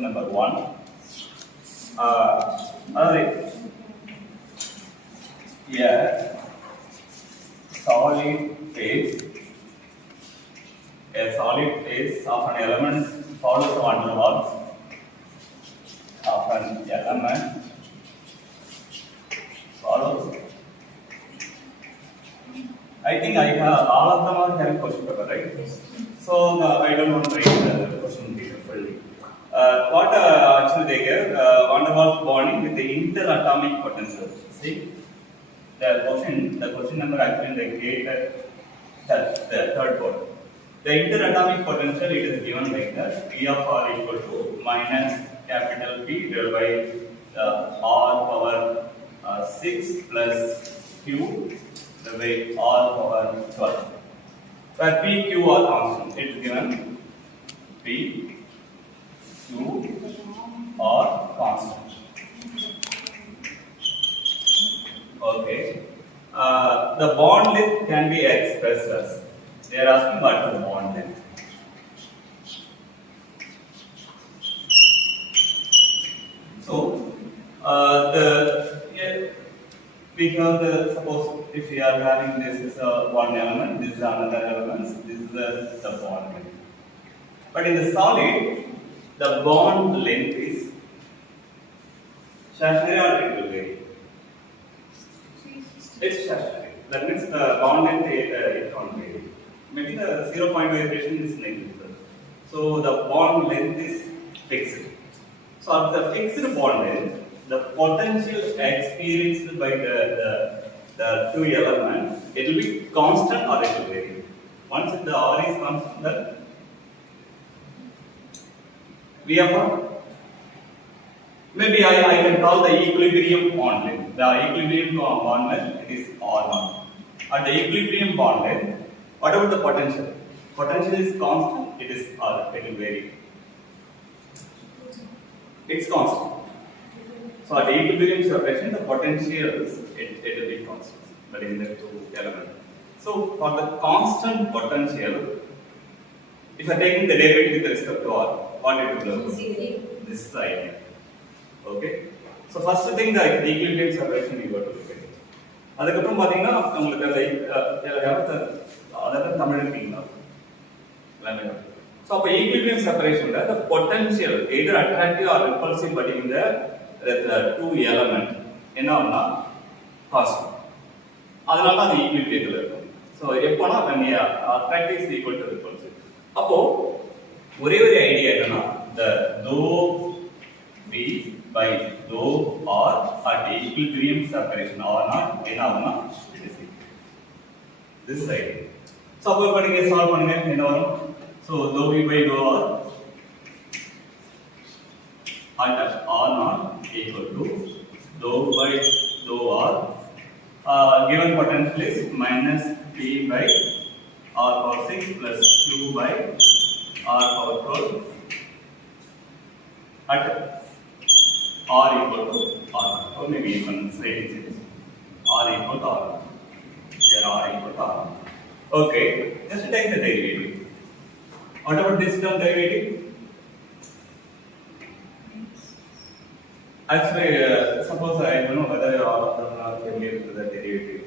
number 1. Alright. Here, solid phase. A solid phase of an element follows the van der Waals of an element follows. I think I have all of them are having question paper, right? So I don't want to write the question fully. What actually they gave van der Waals bonding with the interatomic potential. See, the question number actually they gave the third board. The interatomic potential it is given like that: P of R equal to minus capital P divided by R power 6 plus Q divided by R power 12. Where P, Q are constant, it is given P, Q are constant. Okay. The bond length can be expressed as. They are asking what is the bond length. So, we have suppose if we are having this is one element, this is another element, this is the bond length. But in the solid, the bond length is stationary or it will vary? It's stationary. That means the bond length it can't vary. Maybe the 0 point variation is negligible. So the bond length is fixed. So of the fixed bond length, the potential experienced by the two elements, it will be constant or it will vary. Once the R is constant, then we have maybe I can call the equilibrium bond length. The equilibrium bond length is R0. At the equilibrium bond length, what about the potential? Potential is constant, it is R, it will vary. It's constant. So at the equilibrium separation, the potentials it will be constant, but in the two elements. So for the constant potential, if I am taking the derivative with respect to R, what it will look? This side. Okay. So first thing the equilibrium separation you got to look at it. அதுக்கப்புறம் பாத்தீங்கன்னா உங்களுக்கு அந்த தமிழ் இருக்கீங்களா? So அப்ப equilibrium separation the potential either attractive or repulsive between the two element என்ன ஆகும்னா constant. அதனால தான் அது equilibrium இருக்கும். So எப்போனா when attractive is equal to repulsive. அப்போ ஒரே ஒரு ஐடியா என்னன்னா the dou V by dou R at equilibrium separation or not என்ன ஆகும்னா this side. So அப்போ இப்ப நீங்க சால்வ் பண்ணுங்க என்ன வரும்? So dou V by dou R at R not equal to dou by dou R. Given potential is minus P by R power 6 plus Q by R power 12 at R equal to R. Or maybe you can say it is R equal to R. Here R equal to R. Okay, just take the derivative. What about this term derivative? Actually, suppose I don't know whether all of them are familiar with the derivative.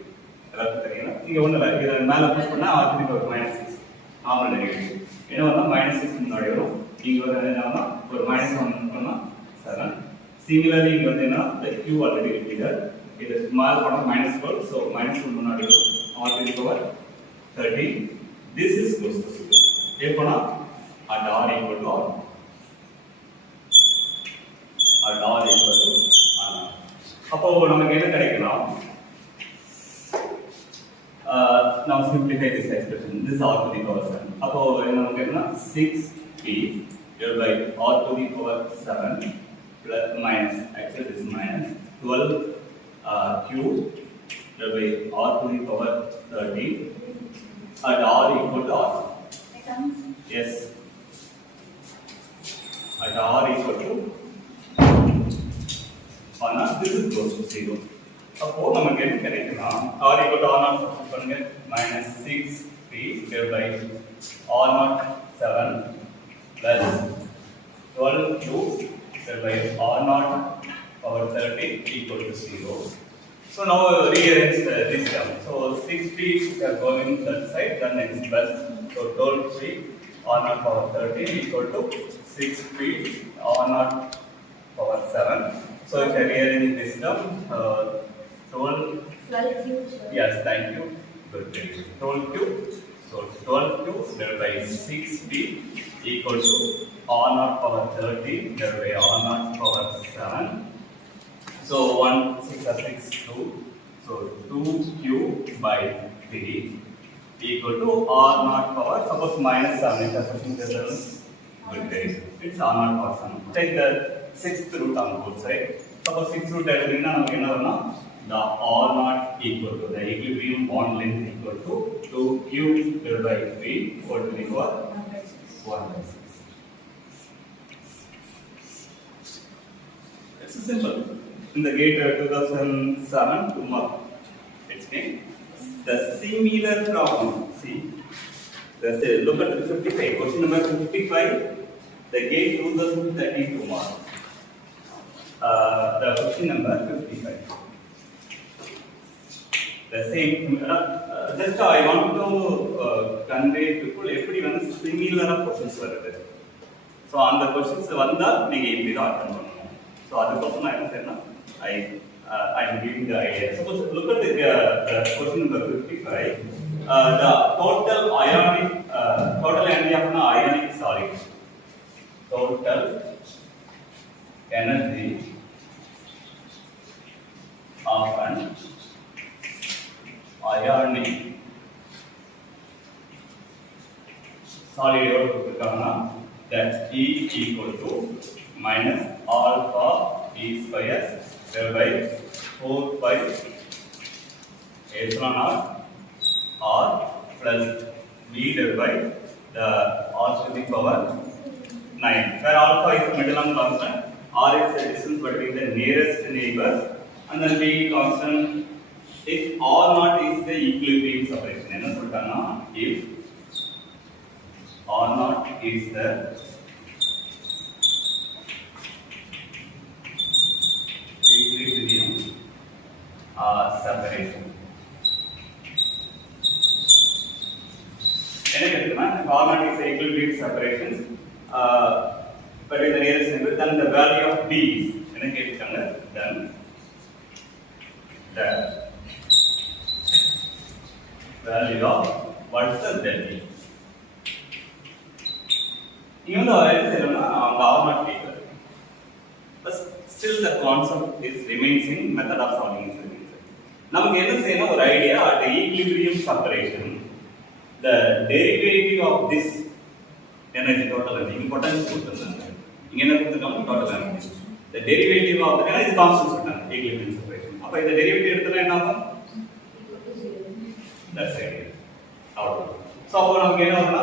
You want to like either push or -6 normal derivative. You know, -6 minus 1 7. Similarly, the Q already repeated. It is small part minus 12, so minus 1 all to the power 13. This is close to 0. Therefore, at R equal to R. At R equal to R. அப்போ நமக்கு என்ன கிடைக்கலாம்? Now simplify this expression. This is R to the power 7. அப்போ நமக்கு என்ன 6P divided by R to the power 7 plus minus, actually this is minus 12Q divided by R to the power 30 at R equal to R. Yes. At R equal to R naught, this is close to 0. அப்போ நமக்கு என்ன கிடைக்கும்னா R equal to R naught substitute பண்ணுங்க minus 6P divided by R naught 7 plus 12 cubes divided by R naught power 30 equal to 0. So now rearrange this term. So 6 feet are going that side, then next plus. So 12 feet R naught power 30 equal to 6 feet R naught power 7. So if I rearrange this term, 12 cubes. Yes, thank you. Good. 12 cubes. So 12 cubes divided by 6p equal to R naught power 30 divided by R naught power 7. So 1, 6 are 6, 2. So 2 cube by 3 equal to R naught power, suppose minus 7 is associated with it. It's R naught power 7. Take the 6th root on both sides. Suppose 6th root the R naught equal to the equilibrium bond length equal to 2 cubes divided by 3 whole to the power 1/6. It's simple. In the gate 2007 to mark. It's name. The similar problem. See, look at the 55. Question number 55. The gate 2013 to mark. The question number 55. The same. Just I want to convey people everyone similar questions வருது. So அந்த questions வந்தா நீங்க இப்படி தான் attend பண்ணணும். So அதுக்கப்புறம் நான் என்ன செய்யணும்? I am giving the idea. Suppose look at the question number 55. The total Ayyappan ionic solid. Total energy of an ionic solid that E equal to minus alpha E square divided by 4 pi epsilon naught R plus B divided by the R to the power 9, where alpha is the middle term constant, R is the distance between the nearest neighbors, and then B constant. If R naught is the equilibrium separation, if R naught is the equilibrium separation. If R naught is the equilibrium separation, but in the nearest neighbor, then the value of B is then the value of what is the delta. Even though I say R not equal, but still the concept is remains in method of solving solution. Now we can say no idea at the equilibrium separation, the derivative of this energy total energy potential total energy. The derivative of the energy constant equilibrium separation. Now the derivative that's it. Out. So now we have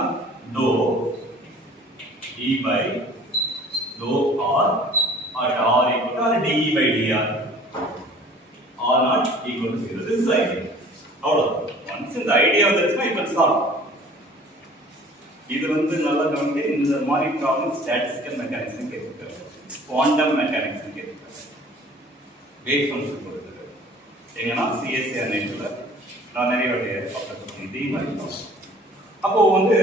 dou E by dou R at R equal to dE by dR. R not equal to 0. This is the idea. Out. Once in the idea of this, you can solve. This is the மாதிரி problem statistical mechanics quantum mechanics wave function கொடுத்தது எங்கன்னா CSIR-NET நான் நிறைய opportunity அப்போ வந்து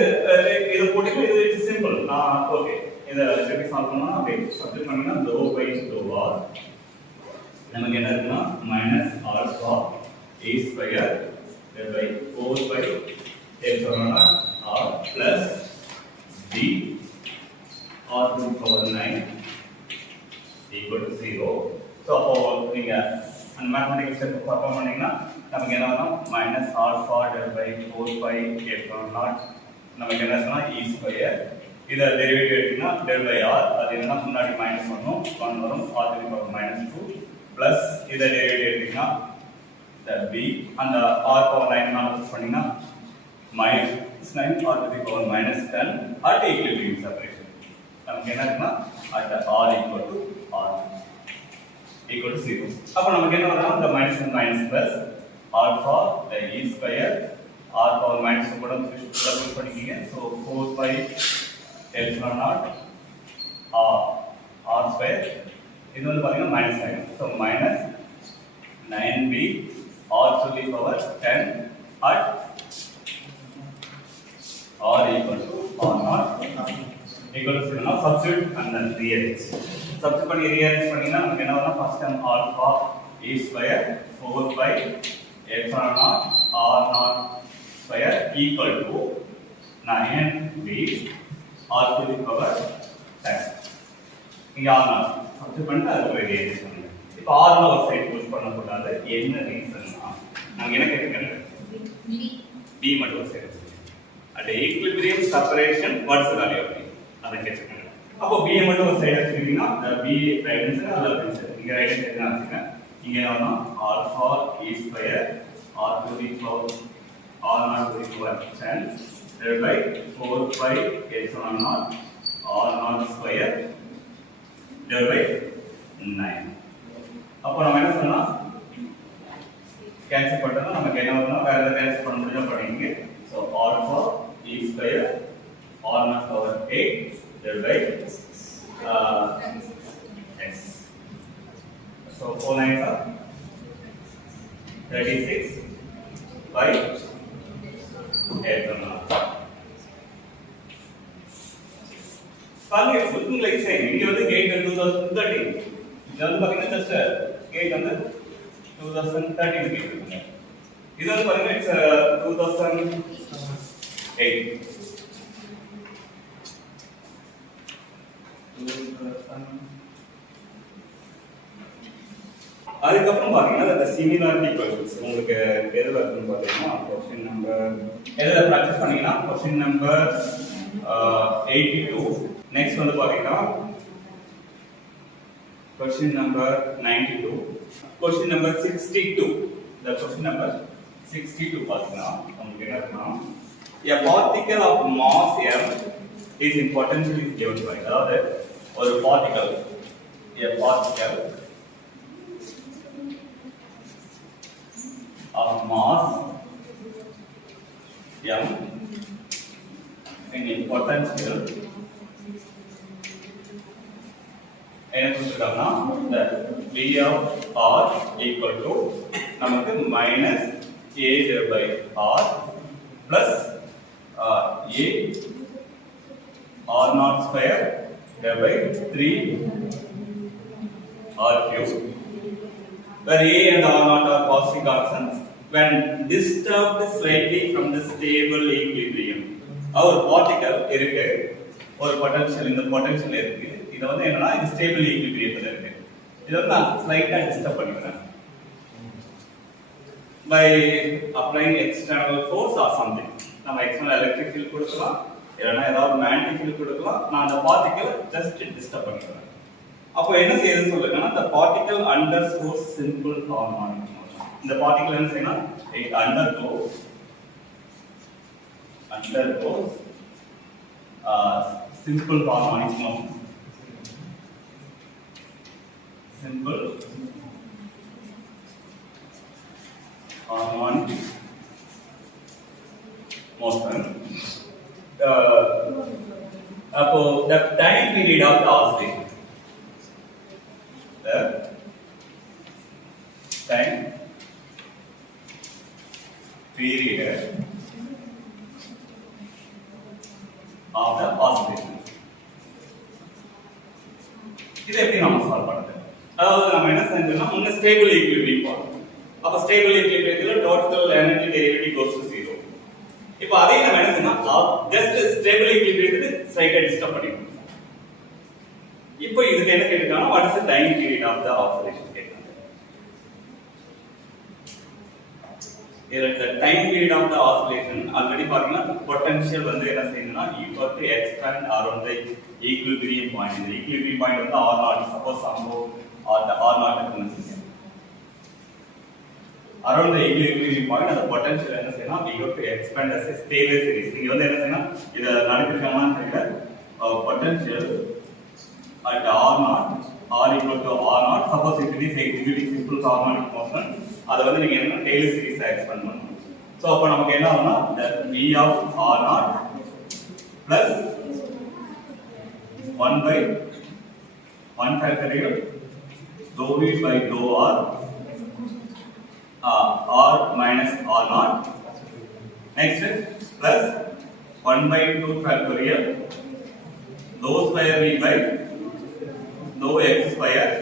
இத போட்டு இது சிம்பிள் நான் ஓகே இத எப்படி சால்வ் பண்ணா அப்படியே சப்ஸ்டிட் பண்ணினா dou by dou r நமக்கு என்ன இருக்குன்னா minus alpha a square divided by 4 by epsilon r plus b r to the power 9 equal to 0. So அப்போ நீங்க அந்த மேத்தமேட்டிக்கல் ஸ்டெப் பர்ஃபார்ம் பண்ணீங்கன்னா நமக்கு என்ன வரும் minus alpha divided by 4 pi epsilon naught நமக்கு என்ன சொன்னா e ஸ்கொயர் இத டெரிவேட்டிவ் எடுத்தீங்கன்னா del by r அது என்னன்னா முன்னாடி மைனஸ் பண்ணனும் 1 வரும் r to the power -2 plus இத டெரிவேட்டிவ் எடுத்தீங்கன்னா the b அந்த r power 9 நால யூஸ் பண்ணீங்கன்னா -9 r to the power -10 at equilibrium separation நமக்கு என்ன இருக்குன்னா at r equal to r equal to 0. அப்ப நமக்கு என்ன வரும் the minus and minus plus alpha the e square r power -2 கூட use பண்ணிக்கீங்க. So 4 pi epsilon naught r square. இது வந்து பாத்தீங்கன்னா மைனஸ் ஆகும். So minus 9b r to the power 10 at r equal to r naught equal to now substitute and then rearrange. Substitute பண்ணி rearrange பண்ணீங்கன்னா நமக்கு என்ன வரும்? first term alpha e square 4 by epsilon naught r naught square equal to 9b r to the power 10. இங்க r naught substitute பண்ணி அது rearrange பண்ணுங்க. இப்போ r ல ஒரு சைடு புஷ் பண்ண கூடாது. என்ன ரீசன்னா நாங்க என்ன கேட்கறோம்? b மட்டும் ஒரு side. At equilibrium separation what is the value of b? அதை கேட்கறோம். அப்போ b மட்டும் ஒரு சைடு வச்சிருக்கீங்கன்னா b ரைட் ஹேண்ட் சைடு அல்லது லெஃப்ட் சைடு. இங்க ரைட் ஹேண்ட் சைடு வச்சுங்க. இங்க என்ன alpha e square r to the power r naught to the power 10 divided by 4 pi epsilon naught r naught square divided by 9. அப்போ நம்ம என்ன சொல்லலாம்? Cancel பண்ணா நமக்கு என்ன வரும்னா வேற ஏதாவது கேன்சல் பண்ண முடிஞ்சா பண்ணுங்க. So alpha e square r naught power 8 divided by x. So 4 9s are 36 by 8 naught. Finally, it's looking like same. இங்க வந்து gate 2013. இது வந்து பாத்தீங்கன்னா just gate வந்து 2013 gate இருக்கு. இது வந்து பாத்தீங்கன்னா it's 2008. அதுக்கப்புறம் பாத்தீங்கன்னா அந்த சிமிலாரிட்டி क्वेश्चंस உங்களுக்கு எதுல இருக்குன்னு பாத்தீங்கன்னா क्वेश्चन நம்பர் எதுல பிராக்டீஸ் பண்ணீங்கன்னா क्वेश्चन நம்பர் 82. நெக்ஸ்ட் வந்து பாத்தீங்கன்னா question number 92, question number 62. The question number 62 பாத்தீங்கன்னா உங்களுக்கு என்ன இருக்குன்னா a particle of mass m is in potential is given by, அதாவது ஒரு particle of mass m in potential என்ன கொடுத்துட்டாங்கன்னா the v of r equal to நமக்கு minus a divided by r plus a r naught square divided by 3 r cube, where a and r naught are positive constants when disturbed slightly from the stable equilibrium. our particle இருக்கு ஒரு potential, இந்த potential இருக்கு. இது வந்து என்னன்னா இது stable ஈக்குலிபிரியத்துல இருக்கு. இது வந்து நான் ஸ்லைட்டா டிஸ்டர்ப் பண்ணிக்கிறேன் by applying external force or something. நம்ம எக்ஸ்டர்னல் எலக்ட்ரிக் ஃபீல்ட் கொடுக்கலாம், இல்லைன்னா ஏதாவது மேக்னெட்டிக் ஃபீல்ட் கொடுக்கலாம். நான் அந்த பார்ட்டிகல் ஜஸ்ட் டிஸ்டர்ப் பண்ணிக்கிறேன். அப்போ என்ன செய்யுதுன்னு சொல்லுங்கன்னா the particle undergoes simple harmonic motion. இந்த பார்ட்டிகல் என்ன செய்யணும்? it undergoes simple harmonic motion. Simple harmonic motion. Appo the time period of the oscillation, the time period of the oscillation. இதை எப்படி நாம சால்வ் பண்றது? அதாவது நம்ம என்ன செஞ்சோம்னா முன்ன ஸ்டேபிள் ஈக்குலிபிரியம் போறோம். அப்ப ஸ்டேபிள் ஈக்குலிபிரியத்துல total energy derivative goes to 0. இப்போ அதே நம்ம என்ன செய்யணும்? ஜஸ்ட் ஸ்டேபிள் ஈக்குலிபிரியத்துக்கு ஸ்ட்ரைட்டா டிஸ்டர்ப் பண்ணிடணும். இப்போ இதுக்கு என்ன கேட்டிருக்காங்க? What is the time period of the oscillation கேட்றாங்க. the time period of the oscillation already பாத்தீங்கன்னா potential வந்து என்ன செய்யணும்னா equal to expand around the equilibrium point. இந்த equilibrium point வந்து r naught, suppose somehow or the r naught இருக்குன்னு சொல்லுங்க. around the equilibrium point அந்த potential என்ன செய்யணும்? equal to expand as a Taylor series. நீங்க வந்து என்ன செய்யணும்? இத நடந்துருக்காமான்னு தெரியல. potential at r naught r equal to r naught, suppose it is executing simple harmonic motion, அத வந்து நீங்க என்ன டெய்லர் சீரிஸ் எக்ஸ்பேண்ட் பண்ணனும். சோ அப்ப நமக்கு என்ன ஆகும்னா the v of r naught plus 1 by 1 factorial dou v by dou r r minus r naught. Next plus 1 by 2 factorial dou square v by dou x square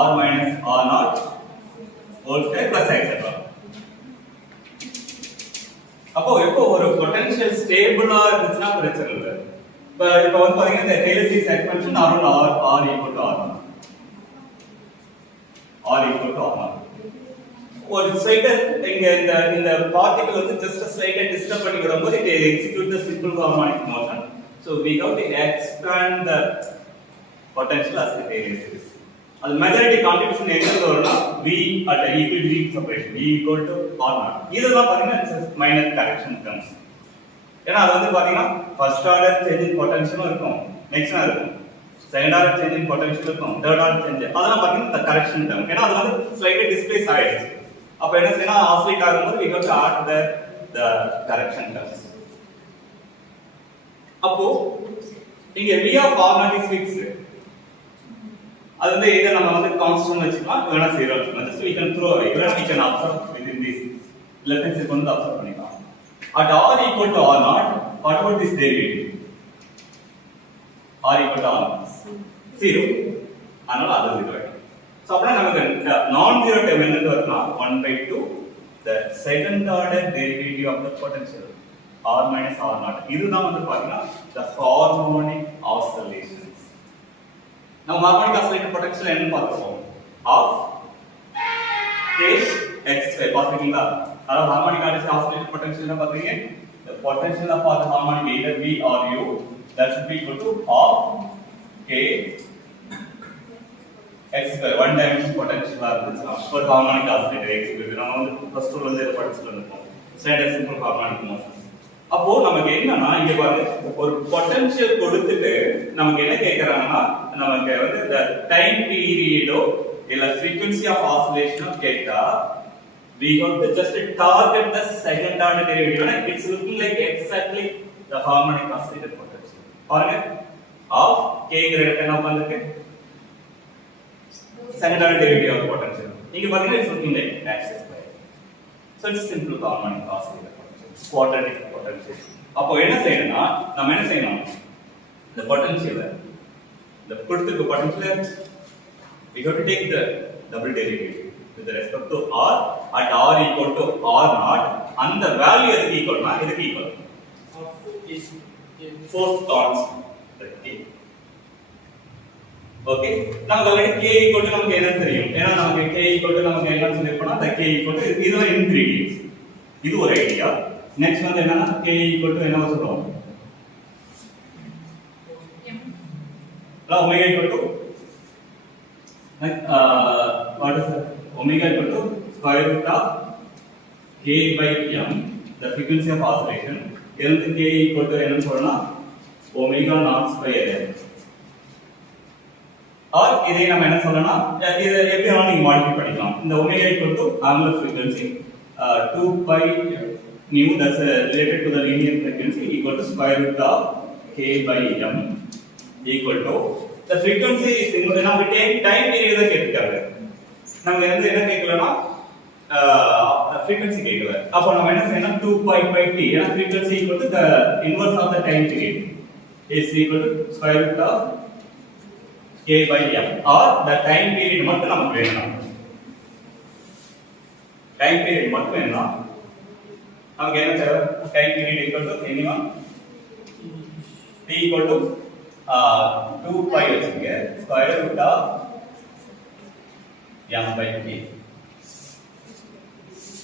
r minus r naught whole square plus etc. அப்போ எப்போ ஒரு potential ஸ்டேபிளா இருந்துச்சுன்னா பிரச்சனை இல்லை. இப்போ வந்து பாத்தீங்கன்னா இந்த Taylor series expansion around r equal to r equal to r. ஒரு ஸ்லைட்டா இங்க இந்த பார்ட்டிகிள் வந்து ஜஸ்ட் ஸ்லைட்டா டிஸ்டர்ப் பண்ணி வரும்போது it execute the simple harmonic motion. So we have to expand the potential as the Taylor series. அது majority contribution எங்க வரும்னா v at equilibrium separation v equal to r naught. இதெல்லாம் பாத்தீங்கன்னா minor correction terms. ஏன்னா அது வந்து பாத்தீங்கன்னா first order change in பொட்டன்ஷியலும் இருக்கும், நெக்ஸ்ட் இருக்கும் second order change in potential இருக்கும், தேர்ட் ஆர்டர் சேஞ்ச், அதெல்லாம் பாத்தீங்கன்னா இந்த கரெக்ஷன் டேர்ம். ஏன்னா அது வந்து ஸ்லைட்லி டிஸ்பிளேஸ் ஆயிடுச்சு. அப்ப என்ன செய்யணும், ஆசிலேட் ஆகும்போது we have to add the correction terms. அப்போ இங்க v of r naught is fixed. அது வந்து இத நம்ம வந்து கான்ஸ்டன்ட் வச்சுக்கலாம், இல்லனா 0 வச்சுக்கலாம். just we can throw away, இல்லனா we can observe within this lattice கொண்டு observe பண்ணிக்கலாம். At r equal to r naught, what about this derivative? R equal to r naught 0. அதனால அது 0 ஆயிடும். சோ அப்பனா நமக்கு நான் ஜீரோ டேர்ம் என்னது வரும்னா 1/2 the second order derivative of the potential r minus r naught. இதுதான் வந்து பாத்தீங்கன்னா the harmonic oscillations. நம்ம harmonic oscillator potential என்ன பார்த்தோம், of k x square பாத்தீங்களா. அதாவது harmonic oscillator potential என்ன பாத்தீங்க, the potential of the harmonic either v or u that should be equal to half k x square one dimension potential இருந்துச்சுனா ஒரு harmonic oscillator execute நம்ம வந்து first வந்து இத படிச்சுட்டு இருந்தோம் standard simple harmonic motion. அப்போ நமக்கு என்னன்னா இங்க பாருங்க ஒரு பொட்டன்ஷியல் கொடுத்துட்டு நமக்கு என்ன கேக்குறாங்கன்னா நமக்கு வந்து the time period இல்ல frequency of oscillation கேட்டா we have to just target the second order derivative. It's looking like exactly the harmonic oscillator potential. பாருங்க of k greater than of வந்து second order derivative of potential. இங்க பாத்தீங்கன்னா it's looking like x square. So it's simple harmonic oscillator potential. It's quadratic potential. அப்போ என்ன செய்யணும்னா நம்ம என்ன செய்யணும், the potential the கொடுத்திருக்க potential we have to take the double derivative with respect to r at r equal to r naught. and the value எதுக்கு ஈக்குவல்னா எதுக்கு equal is fourth constant k. Okay நமக்கு ஆல்ரெடி k equal to நமக்கு என்ன தெரியும், ஏனா நமக்கு k equal to நமக்கு என்ன சொல்லிருப்போம்னா the k equal to இது ஒரு இன்கிரிடியன்ட், இது ஒரு ஐடியா. நெக்ஸ்ட் வந்து என்னன்னா k equal to என்ன சொல்றோம், omega equal to what is that, omega equal to square root of k by m the frequency of oscillation. இதுக்கு k equal to என்ன சொல்றோம்னா omega naught square. or இதை நம்ம என்ன சொல்லலாம், இது எப்படி வேணாலும் நீங்க மாடிஃபை பண்ணிக்கலாம். இந்த omega equal to angular frequency 2 pi nu that's related to the linear frequency equal to square root of k by m equal to the frequency is நமக்கு time period தான் கேட்டிருக்காங்க. நமக்கு வந்து என்ன கேட்கலனா frequency கேட்கல. அப்ப நம்ம என்ன செய்யணும் 2 pi by t, ஏனா frequency equal to the inverse of the time period is equal to square root of k by m. or the time period மட்டும் நமக்கு வேணும், time period மட்டும் வேணும். நமக்கு என்ன தேவை, time period equal to anyone t equal to 2 pi வச்சுங்க square root of m by k.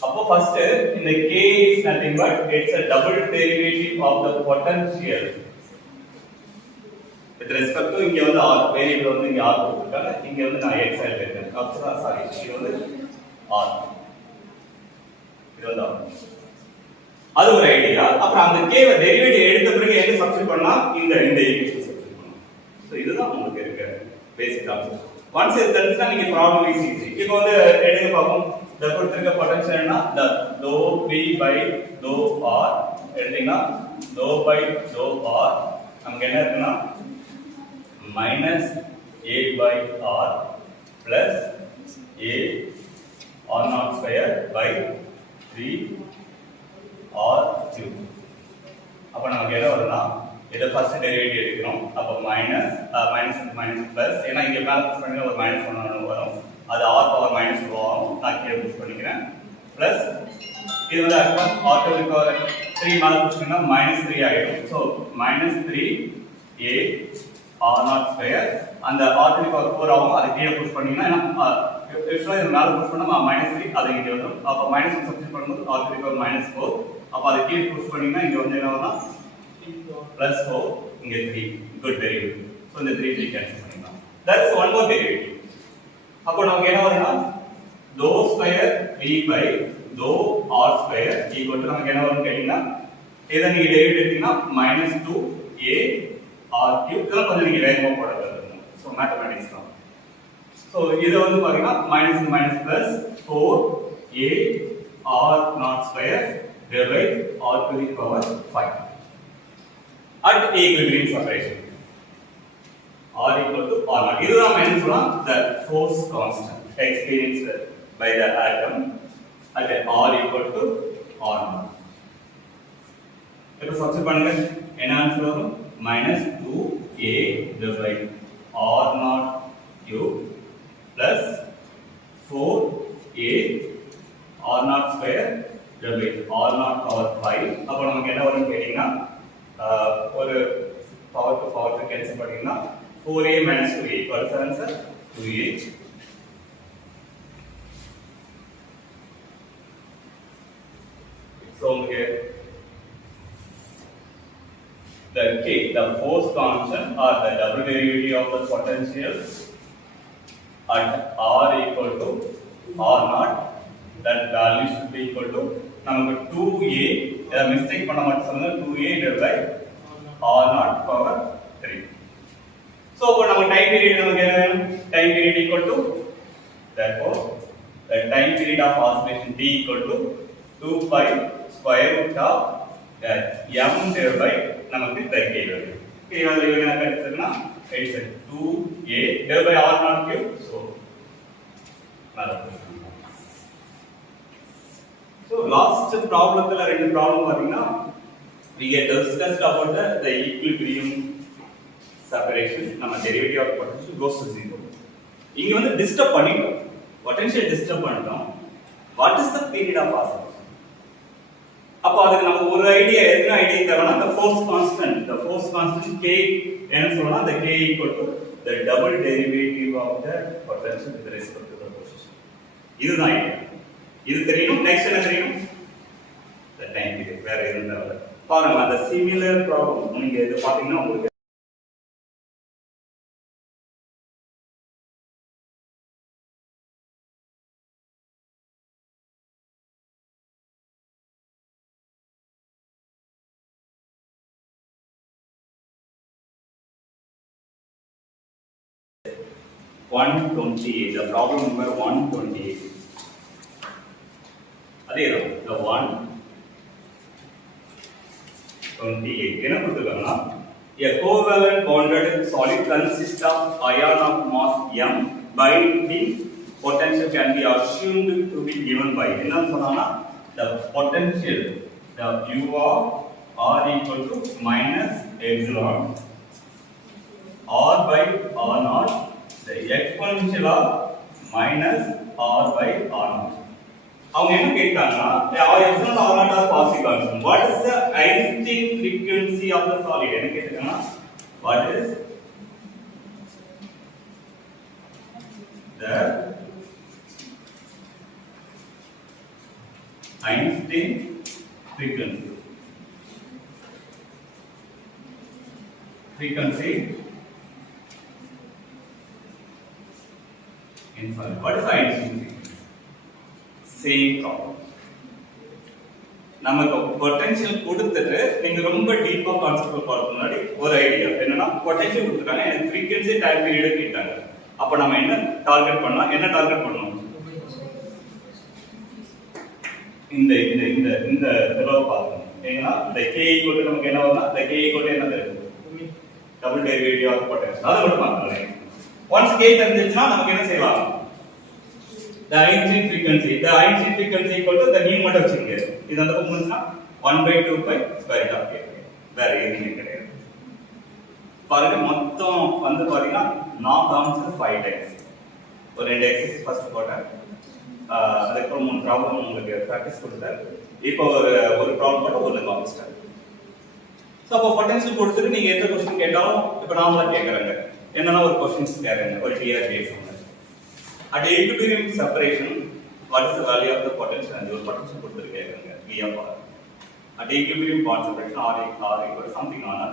அப்போ first இந்த k is nothing but it's a double derivative of the potential with respect to இங்க வந்து r வேரியபிள் வந்து இங்க r கொடுத்திருக்காங்க, இங்க வந்து நான் x எடுத்துட்டேன். அப்புறம் சாரி இது வந்து r, இது வந்து r. அது ஒரு ஐடியா. அப்புறம் அந்த k வை டெரிவேட்டிவ் எடுத்த பிறகு என்ன சப்ஸ்டிட்யூட் பண்ணலாம், இந்த ஈக்குவேஷன் சப்ஸ்டிட்யூட் பண்ணலாம். சோ இதுதான் உங்களுக்கு இருக்க பேசிக் கான்செப்ட். once இது தெரிஞ்சா நீங்க ப்ராப்ளம் ஈஸி. இப்போ வந்து எடுங்க பாப்போம். இந்த கொடுத்திருக்க பொட்டன்ஷியல் என்ன, the dou v by dou r எடுத்தீங்கன்னா dou by dou r நமக்கு என்ன இருக்குன்னா minus a by r plus a r naught square by 3 r cube. அப்ப நமக்கு என்ன வரும்னா இத ஃபர்ஸ்ட் டெரிவேட்டிவ் எடுக்கணும். அப்ப மைனஸ் மைனஸ் பிளஸ், ஏன்னா இங்க மேல புஷ் பண்ணா ஒரு மைனஸ் 1 வரும், அது r பவர் மைனஸ் 2 ஆகும். நான் கீழ புஷ் பண்ணிக்கிறேன். பிளஸ் இது வந்து r to the power 3 மேல புஷ் பண்ணா மைனஸ் 3 ஆயிடும். So minus 3 a r naught square, அந்த r to the power 4 ஆகும். அது கீழ புஷ் பண்ணீங்கன்னா யூசுவலா இது மேல புஷ் பண்ணா மைனஸ் 3 அது இங்க வரும். அப்ப மைனஸ் சப்ஸ்டிட்யூட் பண்ணும்போது r to the power minus 4, அப்ப அது கீழ புஷ் பண்ணீங்கன்னா இங்க வந்து என்ன வரும்னா plus 4, இங்க 3. good derivative. so இந்த 3 கேன்சல் பண்ணிடலாம். that's one more derivative. அப்போ நமக்கு என்ன வரும்னா dou square v by dou r square equal to நமக்கு என்ன வரும் கேட்டினா இத நீங்க டெரிவேட்டிவ் எடுத்தீங்கன்னா -2a r cube. இதெல்லாம் கொஞ்சம் நீங்க வேகமா போடுறது. சோ மேத்தமேட்டிக்ஸ் தான். சோ இது வந்து பாத்தீங்கன்னா minus minus plus 4a r naught square divided by r to the power 5 at equilibrium separation. R equal to R naught. இது நாம என்ன சொல்லலாம், the force constant experienced by the atom at R equal to R naught. இப்போ substitute பண்ணுங்க, என்ன answer வரும்? -2a divided by R naught cube plus 4a R naught square divided by R naught power 5. அப்போ நமக்கு என்ன வரும் கேட்டிங்கன்னா ஒரு பவர் டு பவர் கேன்சல் பண்ணீங்கன்னா 4a minus 2a equals answer 2a. so the force constant or the double derivative of the potential at r equal to r naught, that value should be equal to நமக்கு 2a, இத mistake பண்ண மாட்டேன் சொல்லுங்க, 2a divided by r naught power 3. so இப்போ நம்ம time period நமக்கு என்ன வேணும்? Time period equal to, therefore the time period of oscillation t equal to 2 pi square root of m divided by நமக்கு the k value. k value என்ன கிடைச்சதுன்னா it's 2a divided by r naught cube. so so last problemல ரெண்டு problem பாத்தீங்கன்னா we get discussed about the equilibrium separation. நம்ம derivative of potential goes to 0. இங்க வந்து disturb பண்ணிட்டோம், potential disturb பண்ணிட்டோம். what is the period of oscillation? அப்ப அதுக்கு நம்ம ஒரு ஐடியா, என்ன ஐடியா தேவைன்னா the force constant k என்ன சொல்லலாம், the k equal to the double derivative of the potential with respect to the position. இதுதான் ஐடியா. இது தெரியும். நெக்ஸ்ட் என்ன தெரியும்? the time period. வேற எதுவும் தேவையில்லை. பாருங்க, அந்த சிமிலர் ப்ராப்ளம் நீங்க இது பாத்தீங்கன்னா உங்களுக்கு the problem number 128. அதேதான் the 128 என்ன கொடுத்திருக்காங்கன்னா a covalent bonded solid consists of ion of mass m binding potential can be assumed to be given by என்ன சொன்னானா the potential the u of r equal to minus epsilon r by r naught the exponential of minus r by r naught. அவங்க என்ன கேட்டாங்கன்னா r epsilon r naught are Quasi constant. what is the Einstein frequency of the solid? என்ன கேட்டாங்கன்னா what is the Einstein frequency in solid. what is the Einstein frequency? same problem. நமக்கு potential கொடுத்துட்டு நீங்க ரொம்ப டீப்பா கான்செப்ட் பார்க்க முன்னாடி ஒரு ஐடியா என்னன்னா, பொட்டன்ஷியல் கொடுத்துட்டாங்க, எனக்கு ஃப்ரீக்வென்சி டைம் பீரியட் கேட்டாங்க. அப்ப நம்ம என்ன டார்கெட் பண்ணலாம்? இந்த இந்த இந்த இந்த செலவு பார்க்கணும். ஏன்னா இந்த k ஈக்குவல் நமக்கு என்ன வரும்னா, இந்த k ஈக்குவல் என்னது டபுள் டெரிவேட்டிவ் ஆஃப் பொட்டன்ஷியல் அத மட்டும் பார்க்கலாம். ஒன்ஸ் k தெரிஞ்சிருச்சுனா நமக்கு என்ன செய்யலாம்? the Einstein frequency equal to the nu மட்டும் வச்சுங்க. இது அந்த பக்கம் வந்துச்சுனா 1/2 pi square root of k. வேற எதுவுமே கிடையாது. பாருங்க மொத்தம் வந்து பாத்தீங்கன்னா நான் காமிச்சது 5 டைம்ஸ். ஒரு ரெண்டு எக்ஸர்சைஸ் ஃபர்ஸ்ட் போட்டேன். அதுக்கப்புறம் மூணு ப்ராப்ளம் உங்களுக்கு பிராக்டிஸ் கொடுத்தேன். இப்போ ஒரு ப்ராப்ளம் போட்டு ஒன்று காமிச்சிட்டேன். ஸோ அப்போ பொட்டன்ஷியல் கொடுத்துட்டு நீங்கள் எந்த கொஸ்டின் கேட்டாலும் இப்போ நாமளாக கேட்குறாங்க. என்னன்னா ஒரு கொஸ்டின்ஸ் கேட்குறாங்க ஒரு டிஆர் கேட்குறாங்க. At equilibrium separation what is the value of the potential and your potential கொடுத்துருக்காங்க V of R. At equilibrium bond separation R equal to something on R.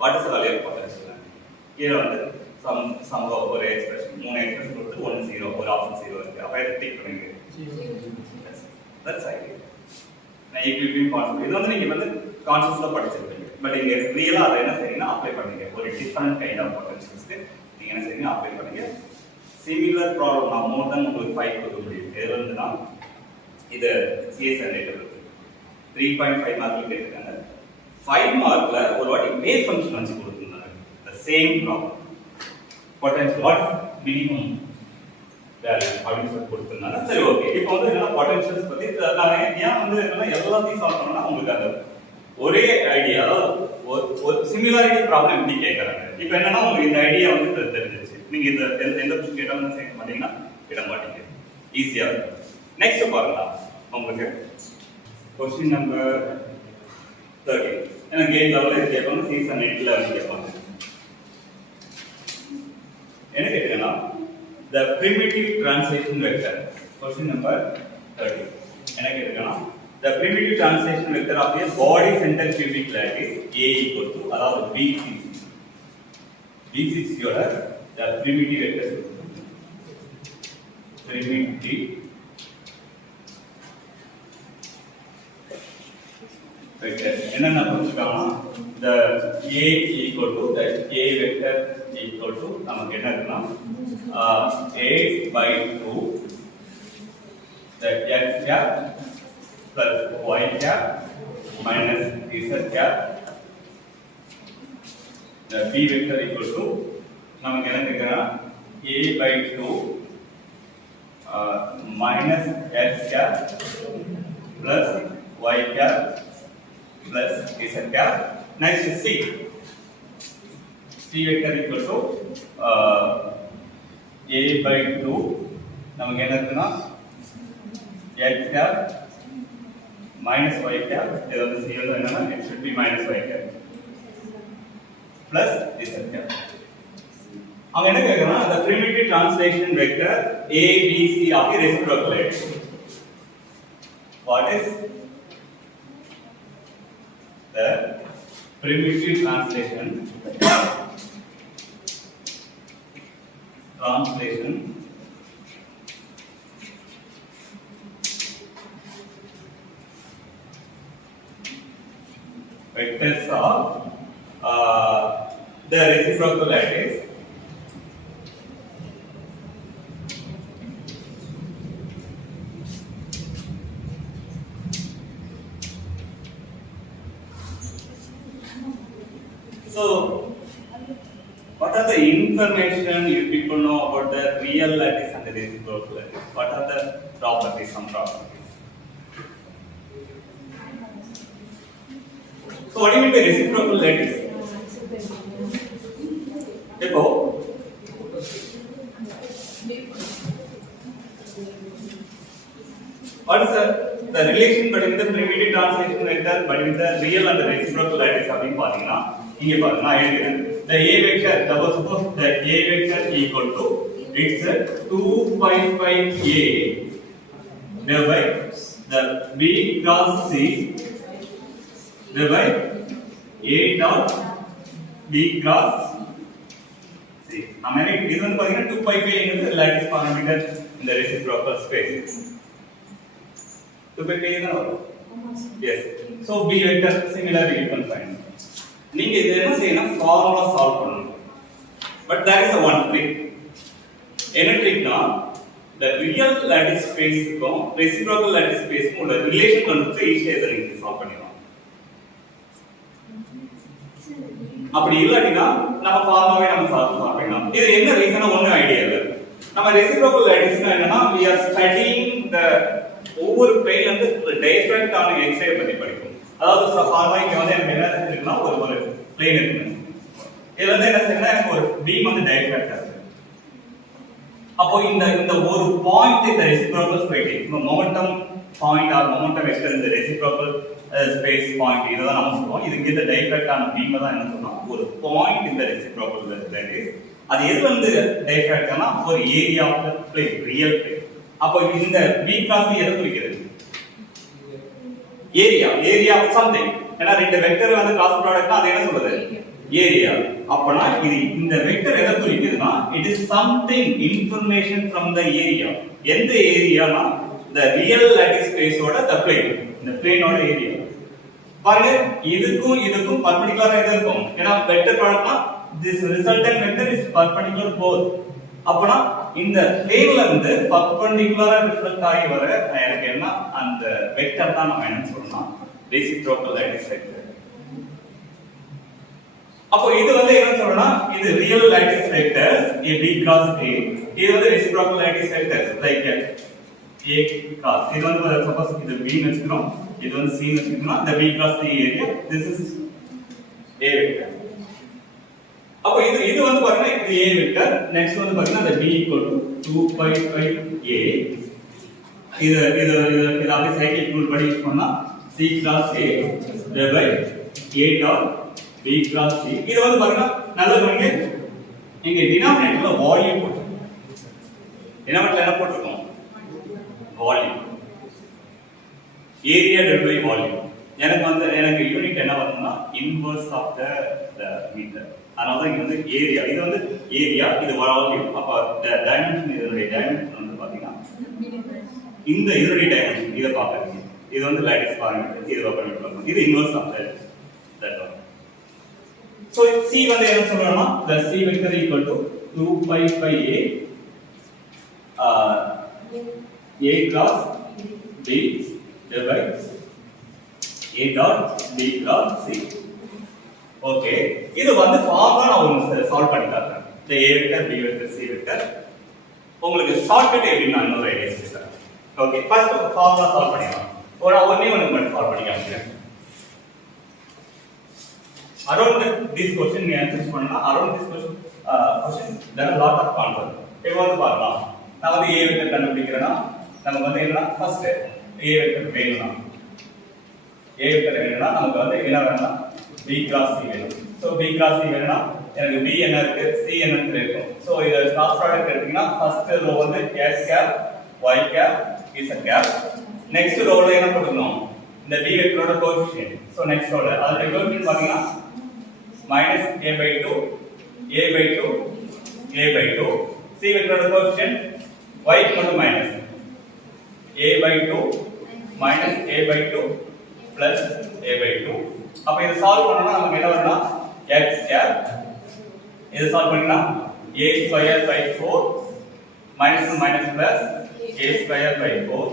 What is the value of potential? கீழே வந்து some ஒரு expression மூணு expression கொடுத்து 1 0 ஒரு option 0 இருக்கு. அப்போ இதை டிக் பண்ணுங்க. That's idea. நான் equilibrium bond இது வந்து நீங்க வந்து கான்செப்ட்ல படிச்சிருப்பீங்க. பட் இங்க ரியலா அதை என்ன செய்யணும்னா அப்ளை பண்ணுங்க. ஒரு டிஃபரண்ட் கைண்ட் ஆஃப் பொட்டன்ஷியல்ஸ்க்கு நீங்க என்ன செய்யணும் அப்ளை பண்ணுங்க. சிமிலர் ப்ராப்ளம் நான் மோர் தென் உங்களுக்கு 5 கொடுக்க முடியும். எதுல இருந்துனா இது CSIR-NET இருக்கு. 3.5 மார்க்ல கேட்டிருக்காங்க. 5 மார்க்ல ஒரு வாட்டி வேவ் ஃபங்க்ஷன் வந்து கொடுத்திருந்தாங்க. the same problem potential what minimum value அப்படின்னு சொல்லி கொடுத்திருந்தாங்க. சரி ஓகே. இப்போ வந்து என்ன பொட்டன்ஷியல்ஸ் பத்தி நான் ஏன் வந்து என்னன்னா எல்லாத்தையும் சால்வ் பண்ணனும்னா உங்களுக்கு அந்த ஒரே ஐடியா ஒரு சிமிலாரிட்டி ப்ராப்ளம் எப்படி கேக்குறாங்க. இப்போ என்னன்னா உங்களுக்கு இந்த ஐடியா வந்து தெரிஞ்சிருச்சு. நீங்க இந்த எந்த புக் கேட்டாலும் செய்ய மாட்டீங்கன்னா இட மாட்டீங்க. ஈஸியா இருக்கும். நெக்ஸ்ட் பாருங்க உங்களுக்கு क्वेश्चन நம்பர் 13. எனக்கு கேட் லெவல்ல இது கேட்பாங்க. CSIR-NET வந்து கேட்பாங்க. என்ன கேக்குறேன்னா the primitive translation vector question number 13 என்ன கேக்குறேன்னா the primitive translation vector of a body center cubic lattice A equal to அதாவது B6 யோட the primitive vector என்னன்னா புரிஞ்சுக்காம the A equal to the A vector equal to நமக்கு என்ன இருக்குன்னா 8/2 the x cap plus y cap minus z cap the B vector equal to நமக்கு என்ன இருக்குன்னா A/2 minus x cap plus y cap plus z cap. Next is C vector equal to A/2 நமக்கு என்ன இருக்குன்னா x cap minus y cap இது வந்து C வந்து என்னன்னா it should be minus y cap plus z cap. அவங்க என்ன கேக்குறாங்க the primitive translation vector A B C of the reciprocal lattice. What is the primitive translation vectors of the reciprocal lattice So, what are the information you people know about the real lattice and the reciprocal lattice? What are the properties, some properties? So, what do you mean by reciprocal lattice? Dekho, what is the relation between the primitive translation vector between the real and the reciprocal lattice? அப்படின்னு பாத்தீங்கன்னா இங்க பாருங்க நான் எழுதுறேன் the a vector suppose the a vector equal to it's 2 pi a divided by the b cross c divided by a dot b cross c. Amery இது வந்து பாத்தீங்கன்னா 2 pi ங்கிறது lattice parameter in the reciprocal space. 2 pi தான் வரும். Yes. So b vector similarly you can find. நீங்க இத என்ன செய்யணும் ஃபார்முலா சால்வ் பண்ணனும். But there is a one trick. என்ன ட்ரிக்னா the real lattice space க்கும் reciprocal lattice space க்கும் உள்ள ரிலேஷன் கண்டுபிடிச்சு ஈஸியா இத நீங்க சால்வ் பண்ணிடலாம். அப்படி இல்லாட்டினா நம்ம ஃபார்மாவே நம்ம சால்வ் பண்ணலாம். இது என்ன ரீசனா ஒண்ணு ஐடியா இல்ல. நம்ம ரெசிப்ரோக்கல் latticeனா என்னன்னா we are studying the ஒவ்வொரு பிளேன்ல இருந்து டைரக்ட் ஆன எக்ஸ்ரே பத்தி படிக்கும். அதாவது ஃபார்மா இங்க வந்து எனக்கு என்ன இருக்குன்னா ஒரு பிளேன் இருக்கு. இதுல வந்து என்ன செய்யணும்னா எனக்கு ஒரு பீம் வந்து டைரக்ட் ஆகுது. அப்போ இந்த ஒரு பாயிண்ட் இந்த ரெசிப்ரோக்கல் ஸ்பேஸ் இந்த momentum point or momentum vector இந்த ரெசிப்ரோக்கல் ஸ்பேஸ் பாயிண்ட் இதெல்லாம் நம்ம சொல்லுவோம். இதுக்கு இந்த டைரக்ட் ஆன பீம் தான் என்ன சொல்றோம் ஒரு பாயிண்ட் இந்த ரெசிப்ரோக்கல் ஸ்பேஸ். அது எதுல இருந்து டைரக்ட் ஆனா ஒரு area of the plane real plane. அப்போ இந்த b cross எதை குறிக்கிறது ஏரியா ஆஃப் சம்திங். ஏன்னா ரெண்டு வெக்டர் வந்து கிராஸ் ப்ராடக்ட்னா அது என்ன சொல்றது ஏரியா. அப்பனா இது இந்த வெக்டர் எதை குறிக்குதுன்னா it is something information from the area. எந்த ஏரியானா the real lattice space ஓட the plane இந்த பிளேனோட ஏரியா. பாருங்க இதுக்கும் பர்பெண்டிகுலரா எது இருக்கும் ஏன்னா vector ப்ராடக்ட்னா this resultant vector is perpendicular both. அப்பனா இந்த பிளேன்ல இருந்து பர்பெண்டிகுலரா ரிஃப்ளெக்ட் ஆகி வர எனக்கு என்ன அந்த வெக்டர் தான் நம்ம என்ன சொல்லலாம் ரெசிப்ரோக்கல் lattice vector. அப்போ இது வந்து என்ன சொல்லலாம் இது real lattice vectors a b cross a. இது வந்து reciprocal lattice vectors like a cross. இது வந்து சப்போஸ் இது b ன்னு வெச்சுக்கிறோம் இது வந்து c ன்னு வெச்சுக்கிறோம் the b cross c area this is a vector. அப்போ இது வந்து பாருங்க இது a வெக்டர். நெக்ஸ்ட் வந்து பாத்தீங்கன்னா the b equal to 2 pi a. இது அப்படியே சைக்கிள் ரூல் படி யூஸ் பண்ணா c cross a divided by a dot b cross c. இது வந்து பாருங்க நல்லா பாருங்க இங்க டினாமினேட்டர்ல வால்யூம் போட்டுருக்கோம். டினாமினேட்டர்ல என்ன போட்டுருக்கோம் volume area divided by volume. எனக்கு யூனிட் என்ன வரும்னா இன்வர்ஸ் ஆஃப் த மீட்டர். அதனால தான் இங்க வந்து ஏரியா இது வந்து ஏரியா இது வால்யூம். அப்ப டைமென்ஷன் இதனுடைய டைமென்ஷன் வந்து பாத்தீங்கன்னா இந்த இதனுடைய டைமென்ஷன் இத பாக்குறீங்க. இது வந்து lattice பாருங்க இது ஓபன் பண்ணலாம். இது inverse of that one. So c வந்து என்ன சொல்றோம்னா the c vector equal to 2 pi a cross b divided by a dot b cross c. Okay இது வந்து ஃபார்முலா நான் உங்களுக்கு சால்வ் பண்ணி தரேன். இந்த a vector b vector c vector உங்களுக்கு ஷார்ட்கட் எப்படின்னா இன்னொரு ஐடியா சொல்றேன். ஓகே ஃபர்ஸ்ட் ஃபார்முலா சால்வ் பண்ணிடலாம். ஒண்ணே மட்டும் சால்வ் பண்ணி காமிக்கிறேன். அரௌண்ட் திஸ் क्वेश्चन நீ ஆன்சர் பண்ணா around this question there are lot of concept. இப்போ வந்து பார்க்கலாம். நான் வந்து a வெக்டர் கண்டுபிடிக்கிறேன்னா நமக்கு வந்து என்ன ஃபர்ஸ்ட் a வெக்டர் வேணும்னா நமக்கு வந்து என்ன வேணும்னா b cross c வேணும். சோ b cross c வேணும்னா எனக்கு b என்ன இருக்கு c என்ன இருக்கும். சோ இத கிராஸ் ப்ராடக்ட் எடுத்தீங்கன்னா ஃபர்ஸ்ட் ரோ வந்து s cap y cap is a gap. Next ரோல என்ன போட்டுக்கணும் இந்த b வெக்டரோட கோஎஃபிஷியன்ட். சோ நெக்ஸ்ட் ரோல அதோட கோஎஃபிஷியன்ட் பாத்தீங்கன்னா -a/2 a/2 a/2 c வெக்டரோட கோஎஃபிஷியன்ட் y மட்டும் minus a/2 a/2 plus a/2. அப்ப இத சால்வ் பண்ணனும்னா நமக்கு என்ன வரும்னா x கேப் இத சால்வ் பண்ணா a²/4 minus plus a²/4.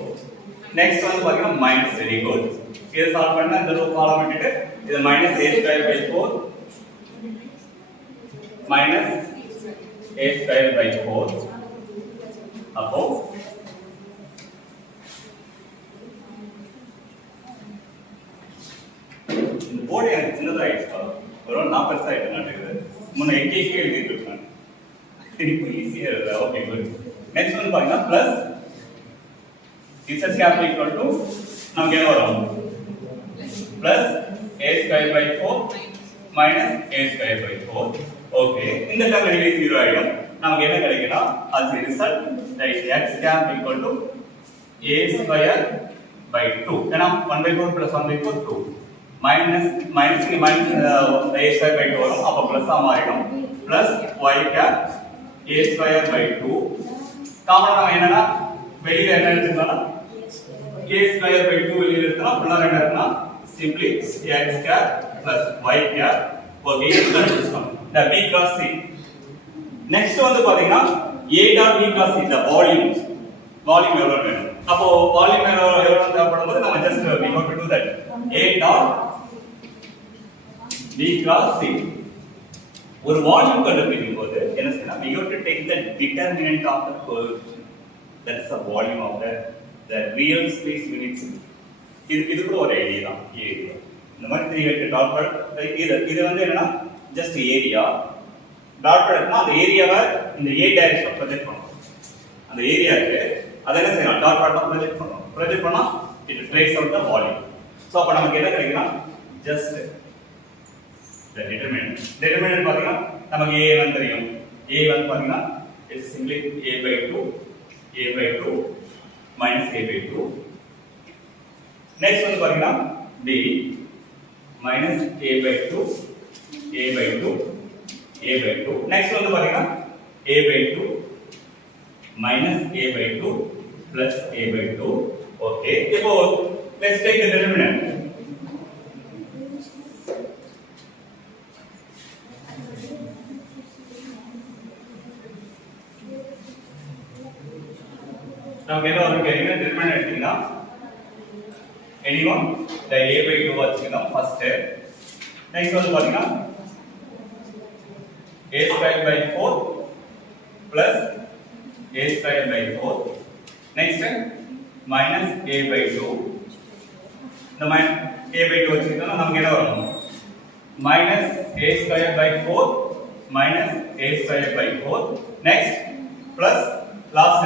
Next வந்து பாத்தீங்கன்னா மைனஸ் வெரி குட். இத சால்வ் பண்ணா இந்த ரோ காலம் விட்டுட்டு இது -a²/4 a²/4 அப்போ போர்டு எனக்கு சின்னதாயிடுச்சு. ஒரு நான் பெருசாயிட்டு நாட்டுக்குது முன்ன எக்கேக்கே எழுதிட்டு இருக்கேன். இப்போ ஈஸியா இருக்கு. Okay good. நெக்ஸ்ட் வந்து பாத்தீங்கன்னா plus z cap equal to நமக்கு என்ன வரும் plus a²/4 minus a²/4. Okay இந்த டேர்ம் வெளியே 0 ஆயிடும். நமக்கு என்ன கிடைக்கும்னா as a result that is x cap equal to a²/2. ஏன்னா 1/4 plus 1/4 2 minus a²/2 வரும். அப்ப பிளஸ் ஆ மாறிடும். plus y cap a²/2. காமனா நம்ம என்னன்னா வெளியில என்ன எடுத்துக்கலாம் a²/2 வெளியில எடுத்தா புள்ள ரெண்டா இருக்குனா simply x cap plus y cap. Okay இதுதான் system the b cross c. Next வந்து பாத்தீங்கன்னா a dot b cross c the volume எவ்வளவு வேணும். அப்போ வால்யூம் எவ்வளவு தேவைப்படும்போது நம்ம just we have to do that a dot b cross c ஒரு வால்யூம் கண்டுபிடிக்கும் போது என்ன செய்யலாம், we have to take the determinant of the coefficient, that's the volume of the real space units. இது கூட ஒரு ஐடியா தான். ஏரியா இந்த மாதிரி 3 வெக்டர் டாட் ப்ராடக்ட் இது வந்து என்னன்னா ஜஸ்ட் ஏரியா டாட் ப்ராடக்ட்னா அந்த ஏரியாவை இந்த a டைரக்ஷன்ல ப்ரொஜெக்ட் பண்ணணும். அந்த ஏரியாக்கு அத என்ன செய்யலாம், டாட் ப்ராடக்ட்ல ப்ரொஜெக்ட் பண்ணணும். ப்ரொஜெக்ட் பண்ணா it traces out the volume. So அப்ப நமக்கு என்ன கிடைக்கும்னா just the determinant பாத்தீங்கன்னா நமக்கு a வந்து தெரியும். a வந்து பாத்தீங்கன்னா it's simply a/2 minus a/2. next வந்து பாத்தீங்கன்னா b minus a/2 next வந்து பாத்தீங்கன்னா a/2 minus a/2 plus a/2. okay, இப்போ let's take the determinant. நமக்கு என்ன வரும் கேட்டீங்கன்னா determinant எடுத்தீங்கன்னா anyone the a/2 வச்சுக்கலாம் first. next வந்து பாத்தீங்கன்னா a square by 4 plus a square by 4. next minus a/2. இந்த a/2 வச்சுக்கிட்டோம்னா நமக்கு என்ன வரும், minus a square by 4 minus a square by 4. next plus last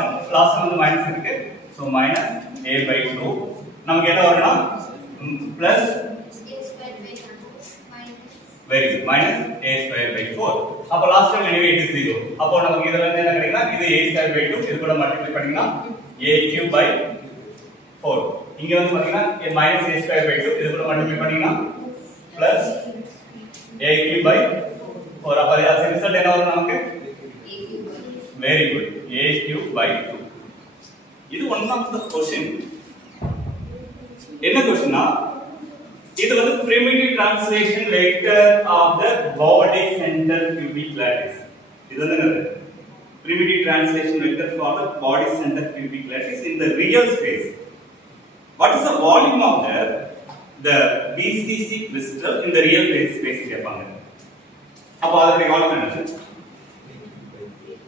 வந்து minus இருக்கு, so minus a/2. நமக்கு என்ன வரும்னா plus very good minus a square by 4. அப்ப last time anyway it is 0. அப்போ நமக்கு இதுல இருந்து என்ன கிடைக்கும்னா இது a square by 2 இது கூட மல்டிப்ளை பண்ணீங்கன்னா a cube by 4. இங்க வந்து பாத்தீங்கன்னா minus a square by 2 இது கூட மல்டிப்ளை பண்ணீங்கன்னா plus a cube by 4. அப்ப அதோட ரிசல்ட் என்ன வரும் நமக்கு very good a cube by 2. இது one of the question. என்ன क्वेश्चनனா இது வந்து primitive translation vector of the body center cubic lattice. இது வந்து primitive translation vector for the body center cubic lattice in the real space. What is the volume of the BCC crystal in the real space கேட்பாங்க. அப்ப அதோட volume என்ன?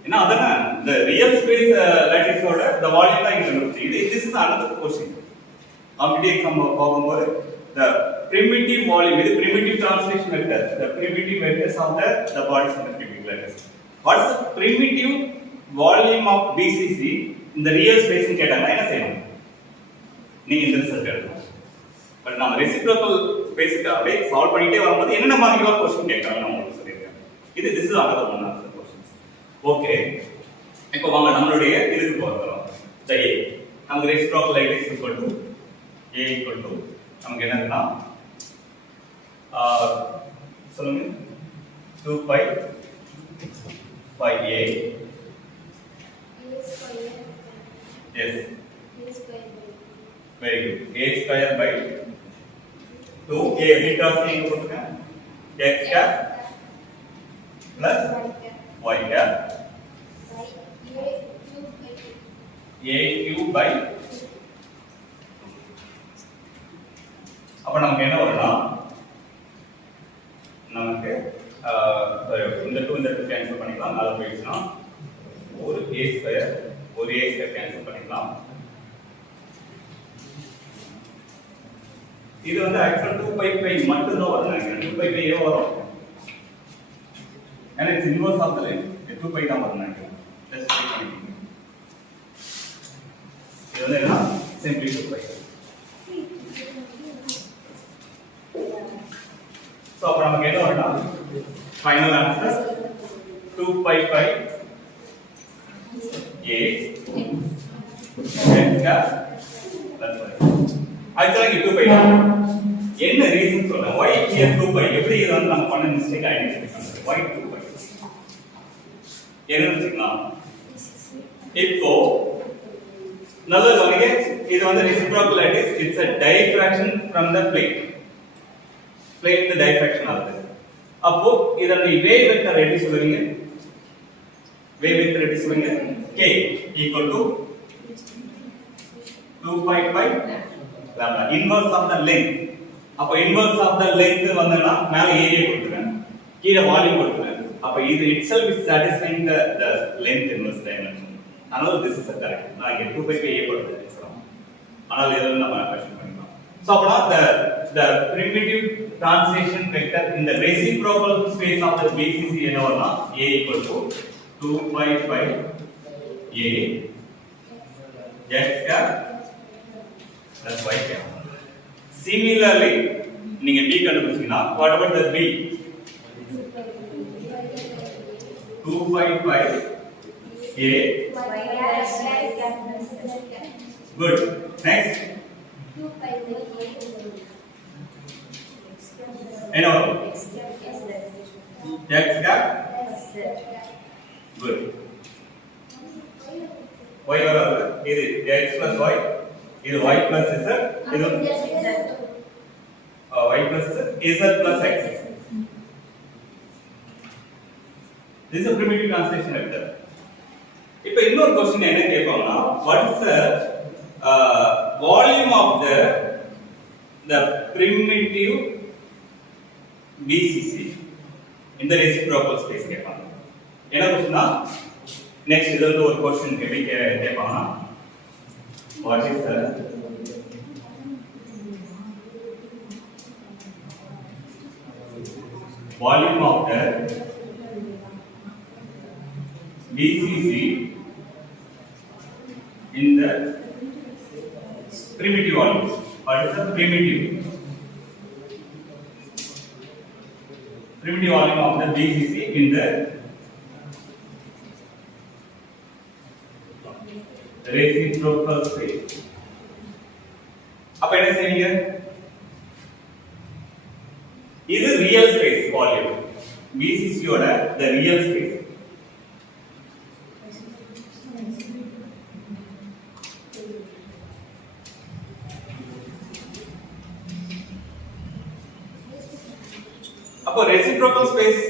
என்ன அதனா the real space lattice ஓட the volume தான் இங்க இருக்கு. this is another question. Competitive exam போகும்போது the primitive volume is primitive translation vector, the primitive vectors of the body center cubic lattice. What is the primitive volume of BCC in the real space னு கேட்டாங்க என்ன செய்யணும், நீங்க இந்த result எடுக்கணும். But நாம reciprocal பேசிக் அப்படியே சால்வ் பண்ணிட்டே வரும்போது என்னென்ன மாதிரியான क्वेश्चन கேட்கறாங்க நான் உங்களுக்கு சொல்லிருக்கேன். this is another one of the questions. okay, இப்போ வாங்க நம்மளுடைய இதுக்கு போறோம். சரி, நமக்கு reciprocal lattice equal to a equal to நமக்கு என்னன்னா சொல்லுங்க 2 pi by a yes very good a square by 2 a because நீங்க போடுங்க x cap plus y cap a cube by அப்ப நமக்கு என்ன வரும்னா நமக்கு இந்த 2 கேன்சல் பண்ணிக்கலாம். நாலு போயிடுச்சுனா ஒரு a ஸ்கொயர் கேன்சல் பண்ணிக்கலாம். இது வந்து ஆக்சுவலா 2 pi மட்டும் தான் வரும். 2 pi ஏ வரும். and it's inverse of the line. 2 pi தான் வரும் நினைக்கிறேன். just check பண்ணிக்கோங்க. இது வந்து என்ன simply 2 pi. so அப்ப நமக்கு என்ன வரும்னா final answer 2 pi a x cap plus y. ஆக்சுவலா இங்க 2 pi என்ன ரீசன் சொல்றேன், why here 2 pi எப்படி இது வந்து நம்ம பண்ண மிஸ்டேக் ஐடென்டிஃபை பண்றது, why 2 pi என்ன வச்சுக்கலாம். இப்போ நல்ல கவனிங்க, இது வந்து reciprocal lattice, it's a diffraction from the plane the diffraction ஆகுது. அப்போ இதோட wave vector எப்படி சொல்லுவீங்க, wave vector எப்படி சொல்லுவீங்க, k equal to 2 pi lambda inverse of the length. அப்போ inverse of the length வந்தனா மேல ஏரியா கொடுத்துறேன், கீழ வால்யூம் கொடுத்துறேன். அப்ப இது itself is satisfying the length inverse dimension. அதனால this is a correct. நான் இங்க 2 by a போடுறது வச்சுக்கிறோம். ஆனால் இதெல்லாம் நம்ம கன்வர்ஷன் பண்ணிக்கலாம். So அப்பனா the primitive translation vector in the reciprocal space of the BCC என்னவா a equal to 2 pi by a x cap plus y cap. Similarly நீங்க b கண்டுபிடிச்சீங்கன்னா what about the b 2 pi by a good. Next 2 pi by a என்ன x cap good. y வராது இது x plus y இது y plus z இது y plus z plus x. This is a primitive translation vector. இப்போ இன்னொரு question என்ன கேட்பாங்கன்னா what is the volume of the primitive BCC in the reciprocal space கேட்பாங்க. என்ன क्वेश्चनனா next இது ஒரு question கேட்பாங்கன்னா what is the volume of the BCC in the primitive volumes. What is the primitive volume of the BCC in the reciprocal space? அப்ப என்ன செய்வீங்க? இது real space volume. BCC ஓட the real space. அப்போ reciprocal space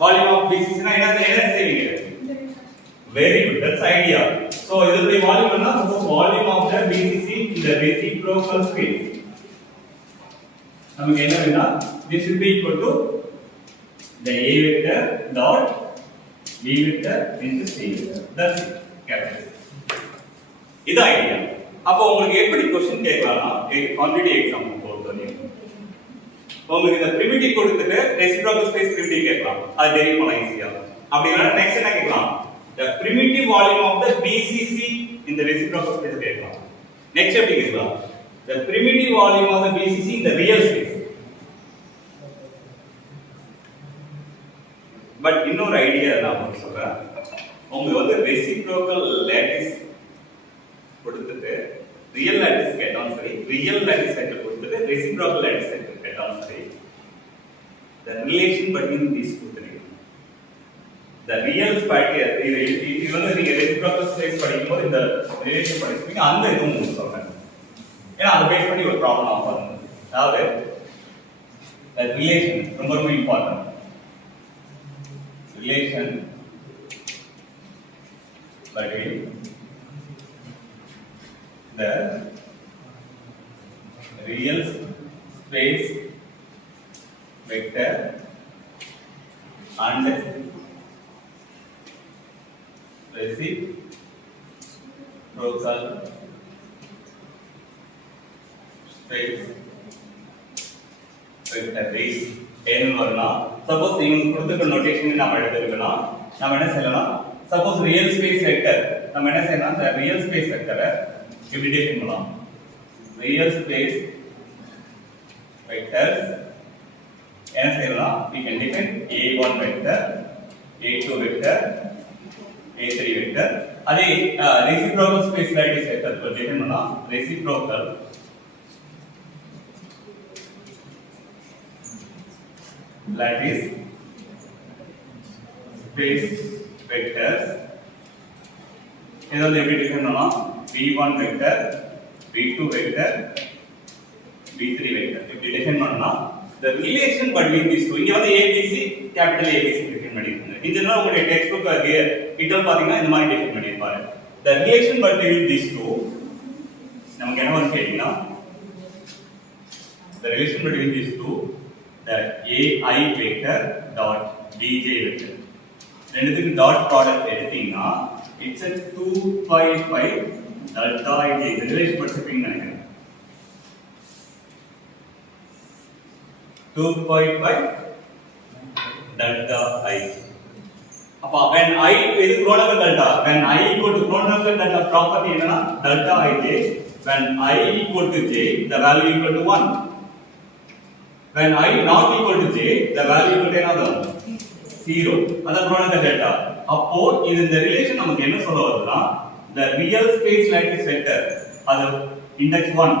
volume of BCC னா என்ன செய்வீங்க? Very good, that's idea. So இதோட volume என்ன? Suppose volume of the BCC in the reciprocal space. நமக்கு என்ன வேணும்னா this will be equal to the A vector dot B vector into C vector. That's it. Capital. இது idea. அப்போ உங்களுக்கு எப்படி question கேட்கலாம்னா quantity example பொறுத்தவரைக்கும் உங்களுக்கு இந்த primitive கொடுத்துட்டு reciprocal space primitive கேட்கலாம். அது டெரிவ் பண்ண ஈஸியா. அப்படினா நெக்ஸ்ட் என்ன கேட்கலாம்? The primitive volume of the BCC in the reciprocal space கேட்கலாம். நெக்ஸ்ட் எப்படி கேட்கலாம்? The primitive volume of the BCC in the real space. But இன்னொரு ஐடியா நான் உங்களுக்கு சொல்றேன். உங்களுக்கு வந்து reciprocal lattice கொடுத்துட்டு ரியல் lattice கேட்டாலும் சரி, ரியல் lattice வெக்டர் கொடுத்துட்டு reciprocal lattice வெக்டர் கேட்டாலும் சரி, the relation between these two things, the real factor இது வந்து நீங்க reciprocal space படிக்கும்போது இந்த ரிலேஷன் படிப்பீங்க. அந்த இதுவும் உங்களுக்கு சொல்றேன். ஏன்னா அதை பேஸ் பண்ணி ஒரு ப்ராப்ளம் ஆகும். அதாவது the relation ரொம்ப ரொம்ப important. relation between the real space vector and reciprocal space vector is n வரலாம். சப்போஸ் இவங்க கொடுத்துருக்க நோட்டேஷன் நம்ம எடுத்துக்கலாம். நம்ம என்ன செய்யலாம்? சப்போஸ் ரியல் ஸ்பேஸ் வெக்டர் நம்ம என்ன செய்யலாம்? அந்த ரியல் ஸ்பேஸ் வெக்டரை இப்படி டிஃபைன் பண்ணலாம். ரியல் ஸ்பேஸ் வெக்டர்ஸ் என்ன செய்யலாம்? we can define a1 vector, a2 vector, a3 vector. அதே reciprocal space lattice vector define பண்ணலாம். reciprocal lattice space vectors இத எப்படி டிஃபைன் பண்ணலாம்? v1 vector, v2 vector, v3 vector இப்படி டிஃபைன் பண்ணா the relation between these two இங்க வந்து abc capital abc define பண்ணிருக்காங்க. இதுனா உங்களுடைய டெக்ஸ்ட் புக் கிட்ட பாத்தீங்கன்னா இந்த மாதிரி டிஃபைன் பண்ணிருப்பாங்க. the relation between these two நமக்கு என்ன வந்து கேட்டினா the relation between these two, the AI vector dot BJ vector. ரெண்டுத்துக்கு டாட் ப்ராடக்ட் எடுத்தீங்கன்னா it's a 2 pi pi delta ij. இந்த ரிலேஷன் படிச்சிருப்பீங்கன்னு நினைக்கிறேன். 2 pi pi delta I. அப்ப when I is Kronecker delta, when I equal to Kronecker delta property என்னன்னா delta ij, when I equal to j the value equal to 1, when I not equal to j the value equal to another 0. அதான் Kronecker delta. அப்போ இது இந்த relation நமக்கு என்ன சொல்ல வருதுன்னா the real space lattice vector அது index 1,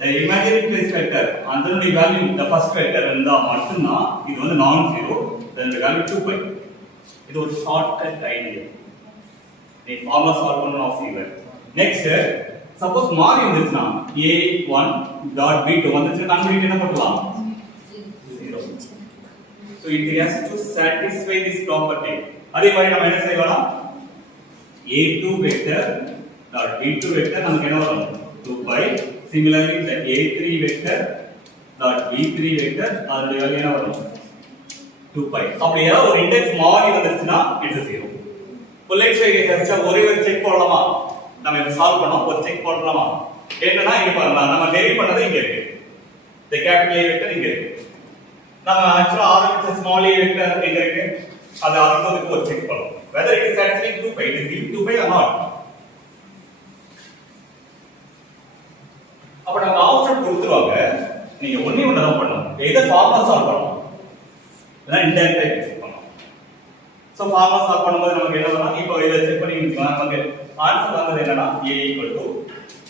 the imaginary place vector அதனுடைய value the first vector இருந்தா மட்டும்தான் இது வந்து நான் zero, then the value 2 pi. இது ஒரு ஷார்ட்கட் ஐடியா. நீ ஃபார்முலா சால்வ் பண்ணனும் அவசியம் இல்லை. நெக்ஸ்ட் சப்போஸ் மாறி வந்துச்சுனா a1 டாட் b2 வந்துச்சுனா கன்வர்ட் என்ன பண்ணலாம் 0. so it has to satisfy this property. அதே மாதிரி நம்ம என்ன செய்யலாம் a2 vector dot b2 vector நமக்கு என்ன வரும் 2 pi. similarly the a3 vector dot b3 vector அதோட வேல்யூ என்ன வரும் 2 pi. அப்படி ஏதாவது ஒரு இண்டெக்ஸ் மாறி வந்துச்சுனா இட்ஸ் 0. புல்லட் ஸ்ட்ரைக் எக்ஸ்ட்ரா ஒரே ஒரு செக் போடலாமா? நம்ம இத சால்வ் பண்ணோம், ஒரு செக் போடலாமா? என்னன்னா இங்க பாருங்க, நம்ம டெரிவ் பண்ணது இங்க இருக்கு. the capital A vector இங்க இருக்கு. நம்ம ஆக்சுவலா ஆரம்பிச்ச ஸ்மால் a vector எங்க இருக்கு? அது அதுக்கு ஒரு செக் பண்ணலாம். whether it is satisfying 2 pi, it is given 2 pi or not. அப்ப நம்ம ஆப்ஷன் கொடுத்துருவாங்க, நீங்க ஒண்ணே ஒண்ணு தான் பண்ணணும். எதை ஃபார்முலா சால்வ் பண்ணணும் இல்ல இன்டைரக்டா செக் பண்ணணும். சோ ஃபார்முலா சால்வ் பண்ணும்போது நமக்கு என்ன வரும்? இப்போ இத செக் பண்ணி நிச்சயமா நமக்கு ஆன்சர் வந்தது என்னன்னா a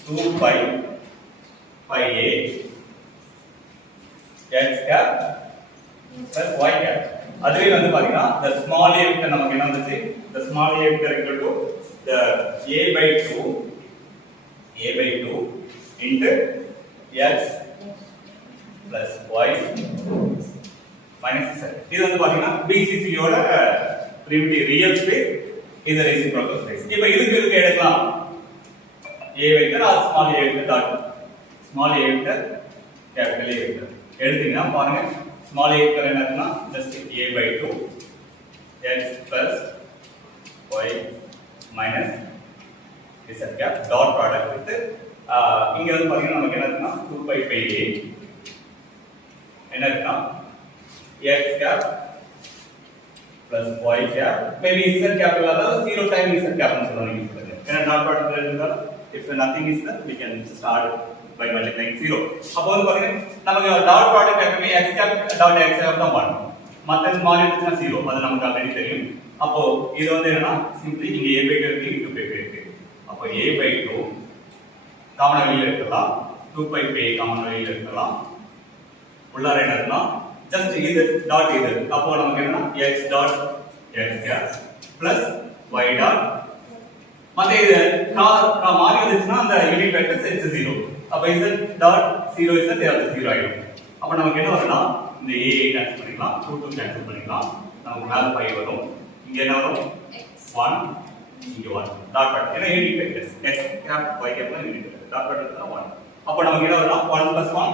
2 pi pi a x cap plus y cap. அதுவே வந்து பாத்தீங்கன்னா the small a vector நமக்கு என்ன வந்துச்சு? the small a vector equal to the a by 2 into x plus y minus z. இது வந்து பாத்தீங்கன்னா BCC யோட primitive real space, இது reciprocal space. இப்போ இதுக்கு எடுக்கலாம் a vector or small a vector dot small a vector capital A vector எடுத்தீங்கன்னா பாருங்க small a vector என்னன்னா just a by 2 x plus y minus z cap dot product with இங்க வந்து பாத்தீங்கன்னா நமக்கு என்ன இருக்குன்னா 2 pi by a என்ன இருக்குன்னா x cap plus y cap, maybe z cap இல்லாத 0 time z cap னு சொல்லுவாங்க. ஏன்னா டாட் ப்ராடக்ட் இருந்தா if nothing is there we can start by multiplying 0. அப்போ வந்து பாத்தீங்கன்னா நமக்கு டாட் ப்ராடக்ட் எப்பவுமே x cap dot x cap தான் 1, மத்த மாறி இருந்துச்சுனா 0, அது நமக்கு ஆல்ரெடி தெரியும். அப்போ இது வந்து என்னன்னா சிம்பிளி இங்க a by 2 இருக்கு, இங்க 2 by 2 இருக்கு. அப்போ a by 2 காமனா வெளியில எடுக்கலாம், 2 pi by காமனா வெளியில எடுக்கலாம். உள்ளார என்னன்னா just இது டாட் இது, அப்போ நமக்கு என்னன்னா x dot x cap plus y dot மத்த இது மாறி வந்துச்சுனா அந்த யூனிட் வெக்டர் it's 0. அப்ப z dot 0 z அது 0 ஆயிடும். அப்ப நமக்கு என்ன வரும்னா இந்த a கேன்சல் பண்ணிக்கலாம், 2 கேன்சல் பண்ணிக்கலாம், நமக்கு மேல pi வரும். இங்க என்ன வரும் 1 இங்க 1 டாட் ப்ராடக்ட். ஏன்னா unit vectors x cap y cap னா யூனிட் வெக்டர், டாட் ப்ராடக்ட் தான் 1. அப்ப நமக்கு என்ன வரும்னா 1 plus 1.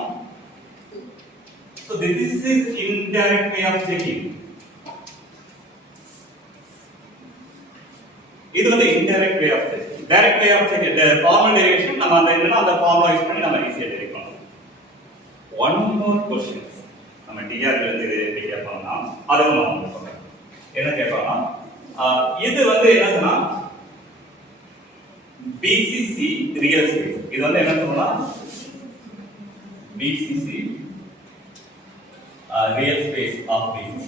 So this is indirect way of checking. இது வந்து indirect way of checking. Direct way of checking, the formal derivation நம்ம அந்த என்னன்னா அந்த ஃபார்முலா யூஸ் பண்ணி நம்ம ஈஸியா டெரிவ் பண்ணலாம். One more question. நம்ம DR ல இருந்து இது கேட்பாங்கன்னா அதுவும் நான் உங்களுக்கு சொல்றேன். என்ன கேட்பாங்கன்னா இது வந்து என்னன்னா BCC real space. இது வந்து என்ன சொல்லலாம் BCC real space of BCC.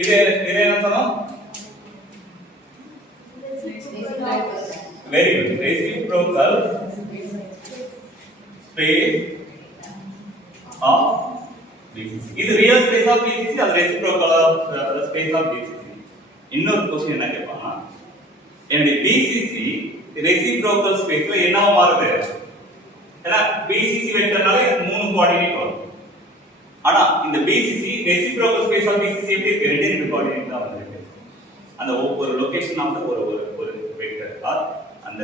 இது என்ன சொல்லலாம்? Very good. Reciprocal space of BCC. இது real space of BCC, அது reciprocal of space of BCC. இன்னொரு क्वेश्चन என்ன கேட்பாங்க? என்னுடைய BCC reciprocal spaceல என்னவா மாறுது? ஏன்னா BCC வெக்டர்னால இது 3 கோஆர்டினேட் வரும். ஆனா இந்த BCC reciprocal space of BCC எப்படி இருக்கு? ரெண்டு கோஆர்டினேட் தான் வருது. அந்த ஒரு லொகேஷன் ஆஃப் ஒரு வெக்டர் ஆர் அந்த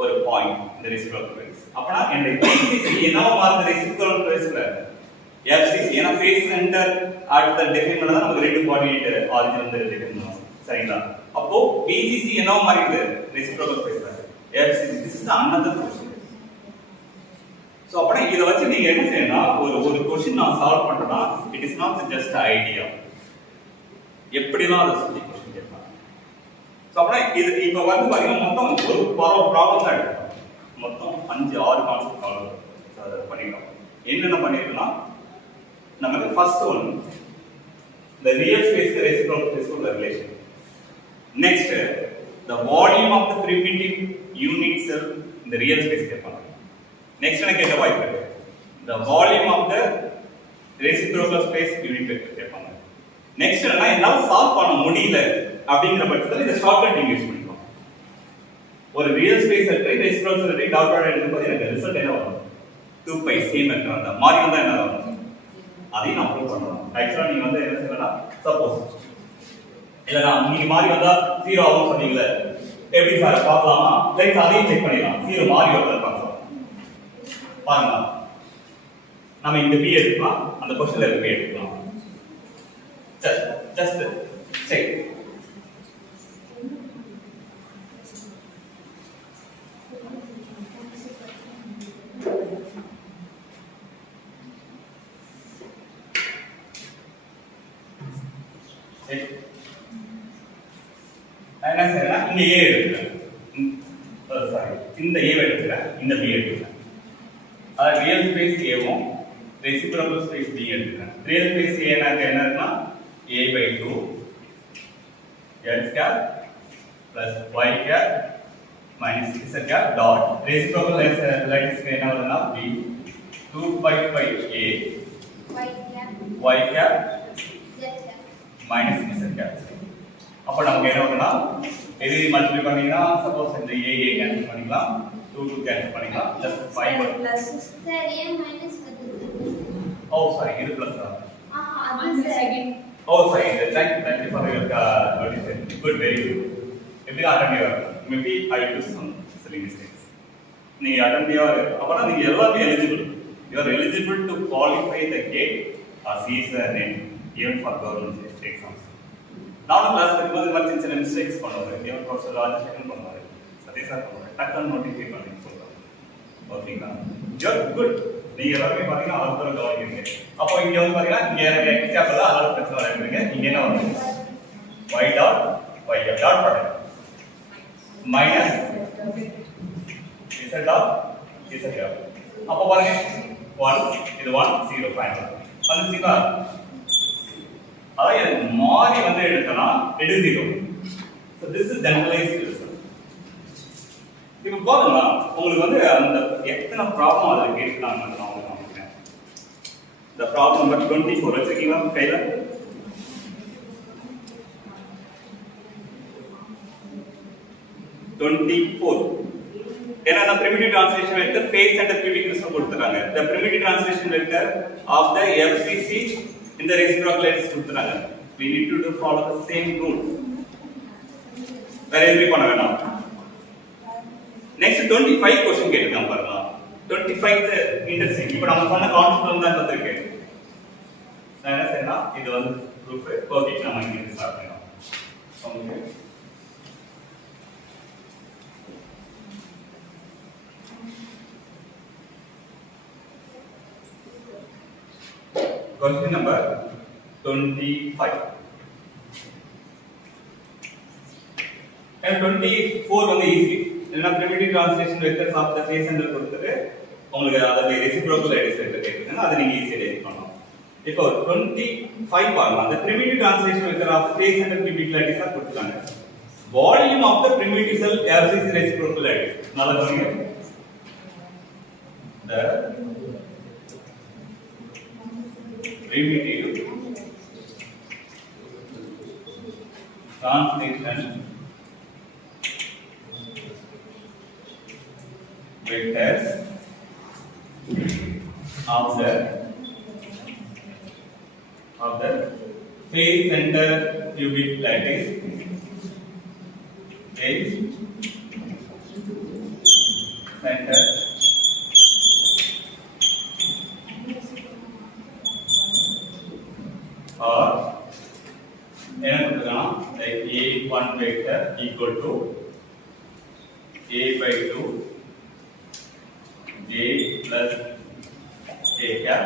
ஒரு பாயிண்ட் இந்த ரெசிப்ரோக்கல் ஸ்பேஸ். அப்பனா என்னோட BCC என்னவா மாறுது? ரெசிப்ரோக்கல் ஸ்பேஸ்ல FCC ஏனா face center at the define பண்ணா நமக்கு ரெண்டு கோஆர்டினேட் ஆரிஜின் வந்து டிஃபைன் பண்ணுவோம் சரிங்களா அப்போ BCC என்னவா மாறி இருக்குது reciprocal space FCC this is another question so அப்படி இத வச்சு நீங்க என்ன செய்யணும்னா ஒரு क्वेश्चन நான் சால்வ் பண்றேன்னா it is not just an idea எப்படிலாம் அத சொல்லி क्वेश्चन கேட்பாங்க சோ அப்படி இது இப்போ வந்து பாத்தீங்கன்னா மொத்தம் ஒரு ப்ராப்ளம் தான் எடுக்கணும் மொத்தம் 5 6 கான்செப்ட் சால்வ் பண்ணிட்டோம் என்னென்ன பண்ணிருக்கோம்னா நமக்கு first one the real space the reciprocal space of the relation next the volume of the primitive unit cell in the real space கேட்பாங்க next என்ன கேட்க வாய்ப்பு இருக்கு the volume of the reciprocal space unit vector கேட்பாங்க next என்னால solve பண்ண முடியல அப்படிங்கிற பட்சத்துல இந்த ஷார்ட்கட் நீங்க யூஸ் பண்ணிக்கலாம் ஒரு ரியல் ஸ்பேஸ் எடுத்து ரெசிப்ரோகல் எடுத்து டாட் டாட் எடுக்கும்போது எனக்கு ரிசல்ட் என்ன வரும் 2 பை சேம் வெக்டர் அந்த மாதிரி வந்தா என்ன வரும் அதையும் நான் ப்ரூவ் பண்ணலாம் ஆக்சுவலா நீங்க வந்து என்ன செய்யலாம் சப்போஸ் இல்லனா நீங்க மாதிரி வந்தா 0 ஆகும் சொன்னீங்களே எப்படி சார் பார்க்கலாமா லைக் அதையும் செக் பண்ணிடலாம் 0 மாதிரி வருதா பார்க்கலாம் பாருங்க நாம இந்த b எடுக்கலாம் அந்த क्वेश्चनல இருக்க b எடுக்கலாம் just check என்ன செய்யலாம் இங்க a எடுக்கிறேன் சாரி இந்த a எடுக்கிறேன் இந்த b எடுக்கிறேன் அத ரியல் ஸ்பேஸ் a வும் ரெசிப்ரோகல் ஸ்பேஸ் b எடுக்கிறேன் ரியல் ஸ்பேஸ் a என்ன இருக்குன்னா a by 2 x cap plus y cap minus z cap dot reciprocal lattice என்ன வருதுன்னா b 2 pi a y cap Z cap minus z cap அப்ப நமக்கு என்ன வரும்னா இது மல்டிப்ளை பண்ணீங்கன்னா சப்போஸ் இந்த a கேன்சல் பண்ணிக்கலாம் 2 கேன்சல் பண்ணிக்கலாம் just 5 plus sir a minus வருது oh sorry இது பிளஸ் அது second oh sorry thank you for your notice good very good எப்படி attend your maybe I do some silly mistakes நீங்க attend your அப்பனா நீங்க எல்லாமே eligible you are eligible to qualify the gate or CSIR-NET even for government exams நானும் class இருக்கும்போது மாதிரி சின்ன mistakes பண்ணுவேன் இவன் ப்ரொஃபஸர் ராஜசேகரன் பண்ணுவாரு சதீஷ் பண்ணுவாரு டக்குன்னு நோட்டிஃபை பண்ணி சொல்றாங்க ஓகேங்களா யூஆர் குட் நீங்க எல்லாருமே பாத்தீங்கன்னா ஆல்பரம் கவனிக்கிறீங்க அப்போ இங்க வந்து பாத்தீங்கன்னா இங்க எனக்கு எக்ஸாம்பிள் அதனால பிரச்சனை வரைக்கிறீங்க இங்க என்ன வருது y dot y dot product minus z dot z dot அப்போ பாருங்க 1 இது 1 0 ஃபைனல் வந்துச்சுங்களா அதாவது மாறி வந்து எடுத்தனா it is 0 so this is generalized result இப்போ பாருங்க உங்களுக்கு வந்து அந்த எத்தனை ப்ராப்ளம் அதுல கேட்கலாம் நான் உங்களுக்கு காமிக்கிறேன் the problem number 24 வச்சிருக்கீங்களா கையில 24 ஏன்னா the primitive translation vector phase center cubic crystal கொடுத்துறாங்க the primitive translation vector of the FCC in the reciprocal lattice கொடுத்துறாங்க we need to follow the same rule வேற எதுவும் பண்ண வேண்டாம் next 25 question கேட்டிருக்காங்க பாருங்க 25 இன்டர்செக்ட் இப்போ நம்ம சொன்ன கான்செப்ட் தான் கத்துக்கிட்டேன் நான் என்ன செய்யனா இது வந்து ப்ரூஃப் ஓகே நம்ம இங்க ஸ்டார்ட் பண்ணலாம் ஓகே question number 25 and 24 வந்து ஈஸி என்ன primitive translation vectors of the phase center கொடுத்துட்டு உங்களுக்கு அதோட reciprocal lattice vector கேக்குதுன்னா அதை நீங்க ஈஸியா டெரைவ் பண்ணலாம் இப்போ 25 பாருங்க அந்த primitive translation vector of the phase center cubic lattice கொடுத்துட்டாங்க volume of the primitive cell FCC reciprocal lattice நல்லா கவனிங்க the primitive translation vectors of the phase center cubic lattice phase center என்ன கொடுத்துருக்காங்கன்னா A1 vector equal to A by 2 J plus K cap.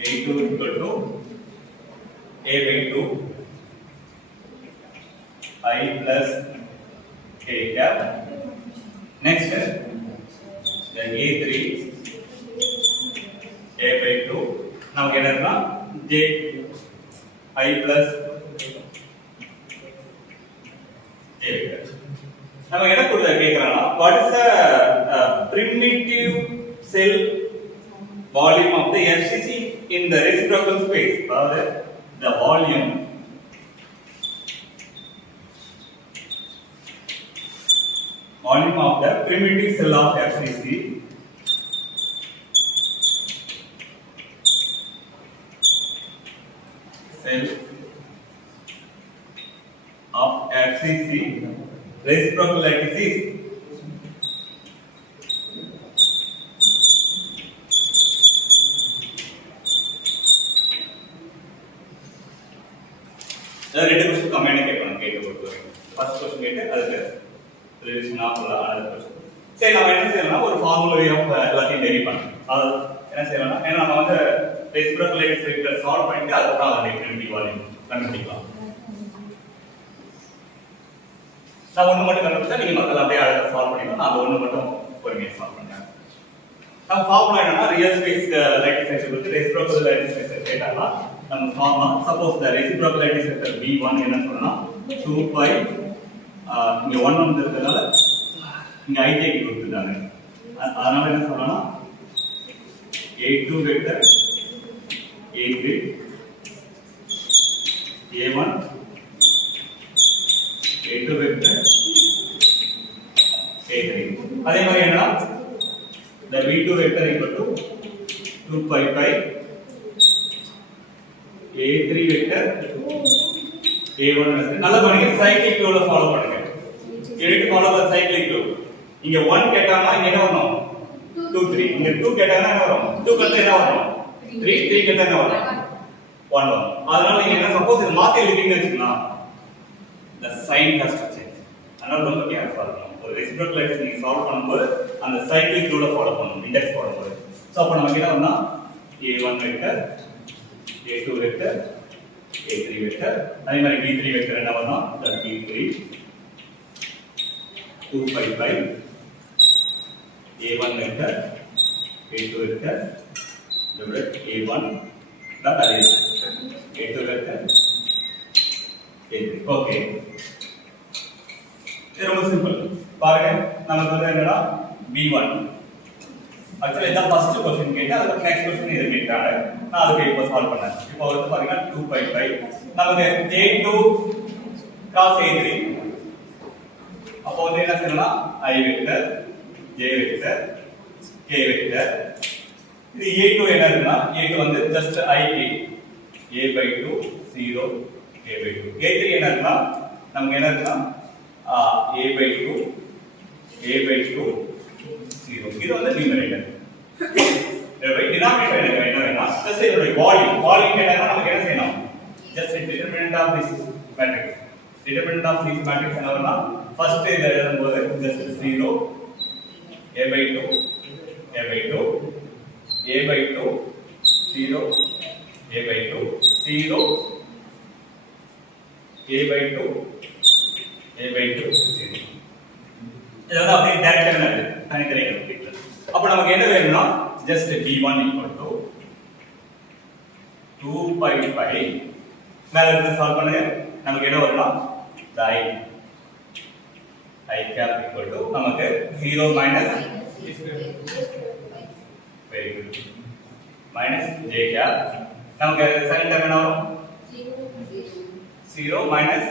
A2 equal to A by 2 I plus K cap. Next, then A3 A by 2. Now get it now. J I plus J vector. Now என்ன கொடுத்தா கேக்குறானா what is the primitive cell volume of the FCC in the reciprocal space? அதாவது the volume of the primitive cell of FCC cell of FCC reciprocal lattices ரெண்டு question combine கேட்கணும் first question கேட்டு அதுக்கு relation of another question சரி நாம என்ன செய்யலாம் ஒரு ஃபார்முலா ஆஃப் எல்லாத்தையும் டெரிவ் பண்ணலாம் அது என்ன செய்யலாம்னா ஏன்னா நம்ம வந்து reciprocal lattice vector சால்வ் பண்ணிட்டு அதுக்கு அப்புறம் அந்த primitive volume கண்டுபிடிக்கலாம் நான் ஒண்ணு மட்டும் கண்டுபிடிச்சா நீங்க மக்கள் அப்படியே அழகா சால்வ் பண்ணிடலாம் நான் ஒண்ணு மட்டும் பொறுமையா சால்வ் பண்றேன் நம்ம ஃபார்முலா என்னன்னா real space lattice vector reciprocal lattice vector கேட்டாங்கன்னா நம்ம formula suppose the reciprocal lattice vector V1 என்ன சொல்லணும்னா 2 pi இங்க 1 வந்திருக்கிறதுனால இங்க I க்கு கொடுத்துட்டாங்க அதனால என்ன சொல்லணும்னா A2 vector A3 A1 A2 vector A3 அதே மாதிரி என்னன்னா the V2 vector equal to 2 pi pi A3 vector A1 நல்லா பாருங்க cyclic rule ஃபாலோ பண்ணுங்க you need to follow the cyclic rule இங்க 1 கேட்டானா இங்க என்ன வரணும் 2 3 இங்க 2 கேட்டானா என்ன வரும் 2 கழிச்சு என்ன வரும் 3 3 கேட்டா என்ன வரும் 1 வரும் அதனால நீங்க என்ன சப்போஸ் இது மாத்தி எழுதிட்டீங்கன்னு வெச்சுக்கலாம் the sign has to change அதனால ரொம்ப கேர்ஃபுல்லா இருக்கணும் ஒரு reciprocal lattice நீங்க சால்வ் பண்ணும்போது அந்த cyclic rule ஃபாலோ பண்ணணும் இன்டெக்ஸ் போடும்போது சோ அப்ப நமக்கு என்ன வரும்னா A1 vector A2 vector A3 vector அதே மாதிரி B3 vector என்ன வரும்னா B3 2 pi pi A1 vector A2 vector divided A1 that is A2 vector A3 okay இது ரொம்ப சிம்பிள் பாருங்க நமக்கு வந்து என்னன்னா B1 actually இதான் ஃபர்ஸ்ட் क्वेश्चन கேட்டா அதுக்கு நெக்ஸ்ட் क्वेश्चन இது கேட்டாங்க நான் அதுக்கு இப்போ சால்வ் பண்ணேன் இப்போ வந்து பாருங்க 2 pi pi நமக்கு A2 cos A3 அப்போ வந்து என்ன செய்யலாம் I vector J vector K vector இது A2 என்ன இருக்குன்னா A2 வந்து just I K A by 2 0 K by 2 A3 என்ன இருக்குன்னா நமக்கு என்ன இருக்குன்னா A by 2 A by 2 0 இது வந்து நியூமரேட்டர் இதோட டினாமினேட்டர் என்ன வேணும்னா just இதோட வால்யூம் கேட்டா நமக்கு என்ன செய்யணும் just determinant of this matrix determinant of this matrix என்ன வரும்னா ஃபர்ஸ்ட் இத எழுதும்போது just 0 A by 2 A by 2 A by 2 0 A by 2 0 A by 2 A by 2 0 இதெல்லாம் அப்படியே டைரக்டா தனித்தனியா எழுதிக்கலாம் அப்ப நமக்கு என்ன வேணும்னா just b1 equal to 2 pi pi மேல இருந்து சால்வ் பண்ணுங்க நமக்கு என்ன வரும்னா I cap equal to நமக்கு 0 minus very good minus j cap நமக்கு sin term என்ன வரும் 0 minus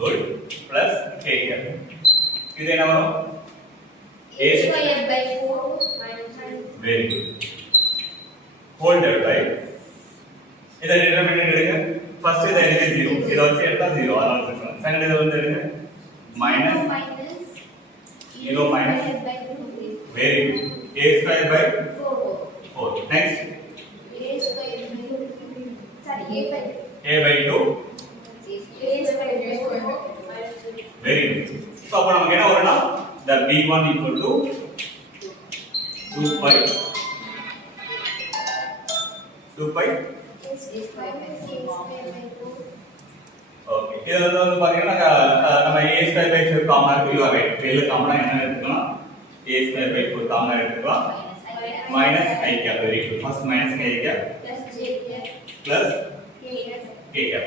good plus k cap இது என்ன வரும் a square by 4 minus very good whole divided by இத டிட்டர்மினன்ட் எடுங்க ஃபர்ஸ்ட் இத எடுங்க 0 இத வச்சு எடுத்தா 0 அதனால சொல்றேன் செகண்ட் இத வந்து எடுங்க minus 0 minus very good a square by 4 next a square by A by 2 very good. So அப்ப நமக்கு என்ன வரும்னா the B1 equal to 2 pi okay இதுல வந்து பாத்தீங்கன்னா நம்ம a square by 4 காமனா இருக்கு you are right வெளிய காமனா என்ன எடுத்துக்கலாம் a square by 4 காமனா எடுத்துக்கலாம் minus I cap very good first minus I cap plus k cap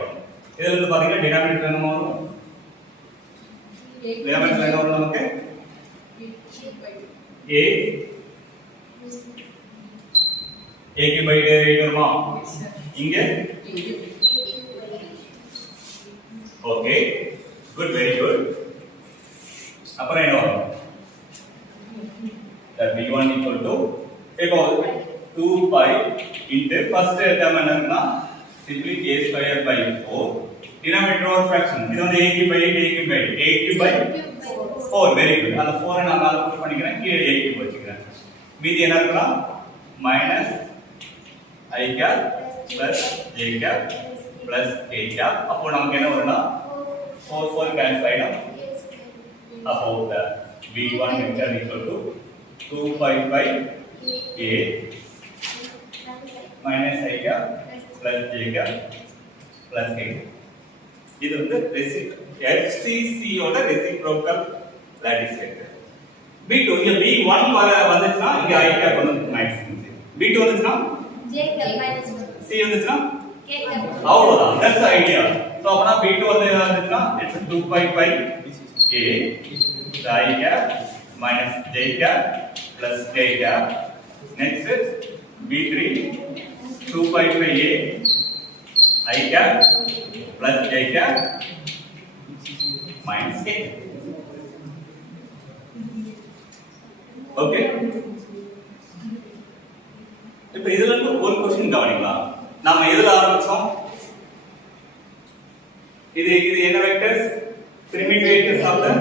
இதுல வந்து பாத்தீங்கன்னா டினாமினேட்டர் என்ன வரும் டினாமினேட்டர் என்ன வரும் நமக்கு a க்கு பை டேரிவேட் வருமா இங்க ஓகே குட் வெரி குட் அப்புறம் என்ன வரும் that b1 equal to இப்போ 2 pi into first term என்னன்னா simply a square by 4 denominator or fraction இது வந்து a க்கு பை 8 க்கு பை 4 very good அந்த 4 நான் மேல புட் பண்ணிக்கிறேன் கீழ 8 க்கு வச்சுக்கிறேன் மீதி என்ன இருக்குனா minus I cap plus j cap plus k cap அப்போ நமக்கு என்ன வரும்னா 4 cancel ஆயிடும் அப்போ b1 vector equal to 2 pi by a minus I cap plus j cap plus k இது வந்து FCC ஓட reciprocal lattice vector b2 இங்க b1 வந்துச்சுனா இங்க I cap வந்து maximum b2 வந்துச்சுனா C வந்துச்சுனா அவ்வளவுதான் that's the idea so அப்பனா b2 வந்துச்சுனா it's 2 pi by a the I cap minus j cap plus k cap next is b3 2 pi by a I cap plus j cap minus k okay இப்போ இதுல இருந்து ஒரு question கவனிக்கலாம் நாம எதுல ஆரம்பிச்சோம் இது என்ன vectors primitive vectors of the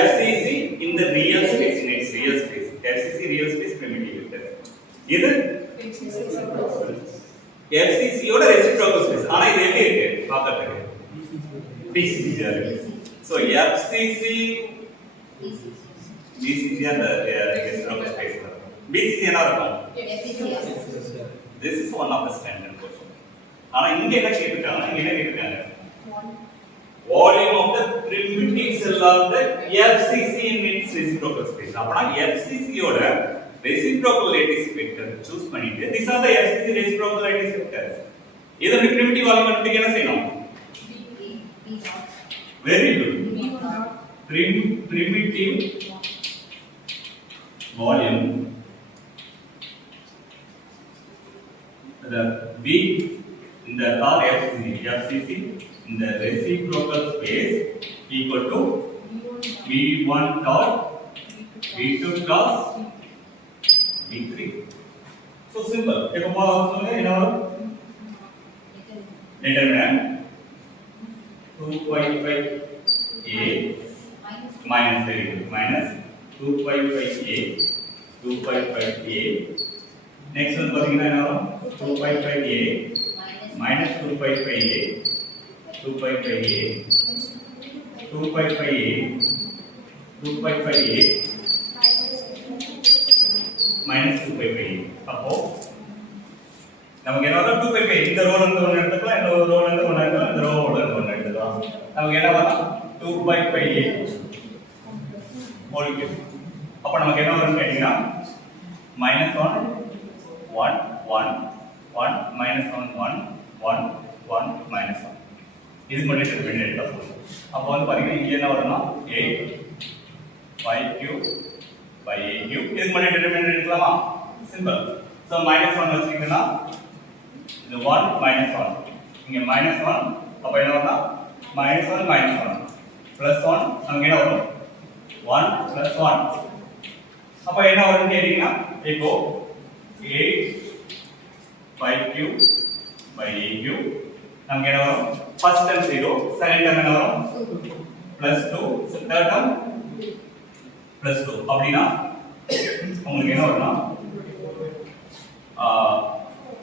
FCC in the real space in its real space FCC real space primitive vectors இது FCC ஓட reciprocal space ஆனா இது எப்படி இருக்கு பார்க்கிறதுக்கு BCC இருக்கு so FCC BCC and the reciprocal space BCC என்ன இருக்கும் this is one of the standard question ஆனா இங்க என்ன கேட்டிருக்காங்க volume of the primitive cell of the FCC in its reciprocal space அப்பனா FCC ஓட reciprocal lattice vector choose பண்ணிட்டு these are the FCC reciprocal lattice vectors இதோட primitive volume கண்டுபிடிக்க என்ன செய்யணும் very good primitive volume the B in the FCC in the reciprocal space equal to B1 dot B2 cross B3 so simple இப்போ சொல்லுங்க என்ன வரும் determinant 2 pi by a minus very good minus 2 pi by a 2 pi by a next one பாத்தீங்கன்னா என்ன வரும் 2 pi by a minus 2 pi by a 2 pi by a 2 pi by a 2 pi by a minus 2 pi by a அப்போ நமக்கு என்ன வரும் 2 pi by இந்த ரோல இருந்து ஒன்னு எடுத்துக்கலாம் இந்த ரோல இருந்து ஒன்னு எடுத்துக்கலாம் இந்த ரோல இருந்து ஒன்னு எடுத்துக்கலாம் நமக்கு என்ன வரும் 2 pi by a whole cube அப்ப நமக்கு என்ன வரும்னு கேட்டினா minus 1 1 1 1 minus 1 1 1 1 minus 1 இது மட்டும் டிஃபரெண்ட் எடுத்தா போதும் அப்ப வந்து பாத்தீங்கன்னா இங்க என்ன வரும்னா 8 5 by a cube இது மட்டும் டிஃபரெண்ட் எடுக்கலாமா சிம்பிள் சோ -1 வச்சிட்டீங்கன்னா இது 1 -1 இங்க -1 அப்ப என்ன வரும்னா -1 -1 +1 அங்க என்ன வரும் 1 +1 அப்ப என்ன வரும்னு கேட்டிங்கன்னா இப்போ 8 5 by a cube நமக்கு என்ன வரும் first term 0 second term என்ன வரும் +2 third term +2 அப்படினா உங்களுக்கு என்ன வரும்னா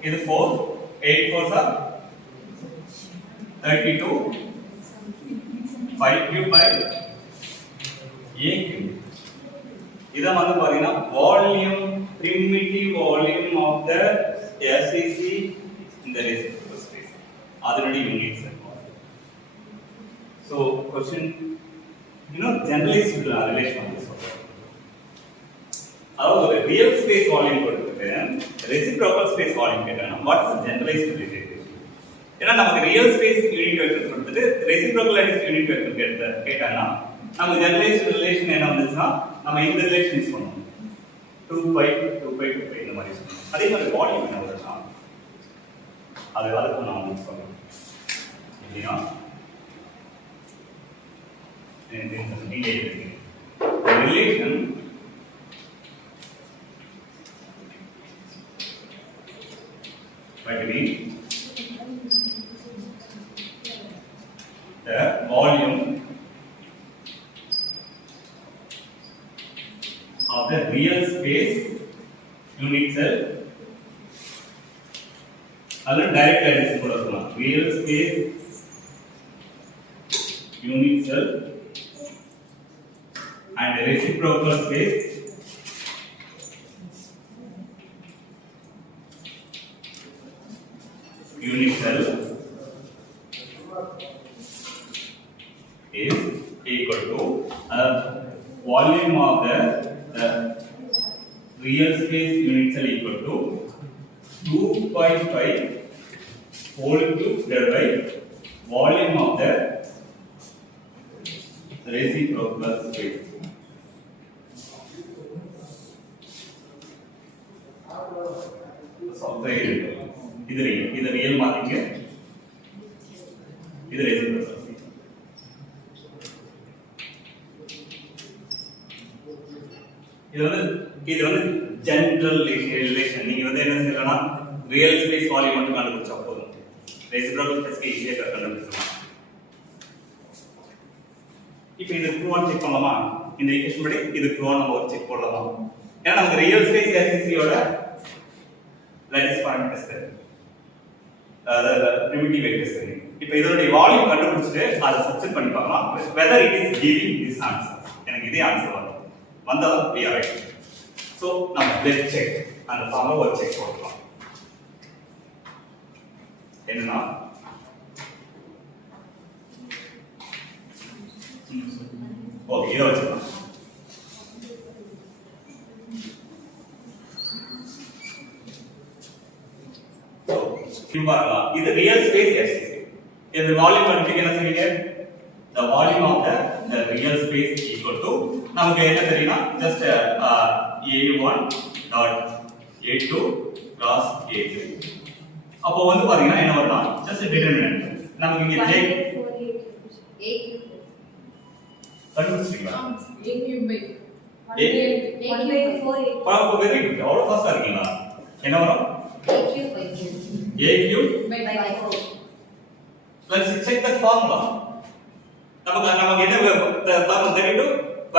இது 4 8 4s are 32 5 cube by a cube. இத வந்து பாத்தீங்கன்னா volume primitive volume of the SEC in the reciprocal space. அதனுடைய யூனிட்ஸ் இருக்கும். So question, generalized relation வந்து சொல்றேன். அதாவது ஒரு ரியல் ஸ்பேஸ் வால்யூம் கொடுத்துட்டு ரெசிப்ரோக்கல் ஸ்பேஸ் வால்யூம் கேட்டாங்கன்னா வாட் இஸ் ஜெனரலைஸ்ட் ரிலேஷன்? ஏன்னா நமக்கு ரியல் ஸ்பேஸ் யூனிட் வெக்டர் கொடுத்துட்டு ரெசிப்ரோக்கல் யூனிட் வெக்டர் கேட்டாங்கன்னா நமக்கு ஜெனரலைஸ்ட் ரிலேஷன் என்ன வந்துச்சுன்னா நம்ம இந்த ரிலேஷன் யூஸ் பண்ணுவோம் 2 பை 2 பை 2 பை இந்த மாதிரி யூஸ் பண்ணுவோம். அதே மாதிரி வால்யூம் என்ன வருதுன்னா அதுக்கு நான் யூஸ் பண்ணுவேன். எப்படின்னா relation between the volume of the real space unit cell அல்லது direct lattice கூட சொல்லலாம். real space unit cell and reciprocal space unit cell is equal to volume of the real space unit cell equal to 2 pi pi whole cube divided by volume of the reciprocal space. இது real மாத்திங்க, இது reciprocal. இது வந்து general relation. நீங்க வந்து என்ன செய்யலாம், real space volume மட்டும் கண்டுபிடிச்சா போதும். ரெசிப்ரோக்கல் ஸ்பேஸ்க்கு ஈஸியா கண்டுபிடிச்சலாம். இப்போ இது ட்ரூவான்னு செக் பண்ணலாமா? இந்த ஈக்குவேஷன் படி இது ட்ரூவான்னு நம்ம ஒரு செக் போடலாமா? ஏன்னா நமக்கு ரியல் ஸ்பேஸ் எஸ்சிசியோட lattice parameters அதாவது primitive vectors. இப்போ இதோட வால்யூம் கண்டுபிடிச்சிட்டு அதை சப்ஸ்டிட் பண்ணி பார்க்கலாம் whether it is giving this answer. எனக்கு இதே ஆன்சர் வரும். வந்தா we are right. So நம்ம let's check அந்த ஃபார்முலா ஒரு செக் போடலாம். என்னன்னா ஓகே இத வச்சுக்கலாம். இது ரியல் ஸ்பேஸ் SCC. இந்த வால்யூம் கண்டுபிடிக்க என்ன செய்வீங்க? the volume of the real space equal to நமக்கு என்ன தெரியுமா, just A1 dot A2 cross A3. அப்போ வந்து பாத்தீங்கன்னா என்ன வரும்னா just determinant. நமக்கு இங்க J கண்டுபிடிச்சிட்டீங்களா? A cube by 1/4. Very good. அவ்வளவு ஃபாஸ்டா இருக்கீங்களா? என்ன வரும்? A cube by 4. Let's check that formula. நமக்கு என்ன ஃபார்முலா தெரியும்?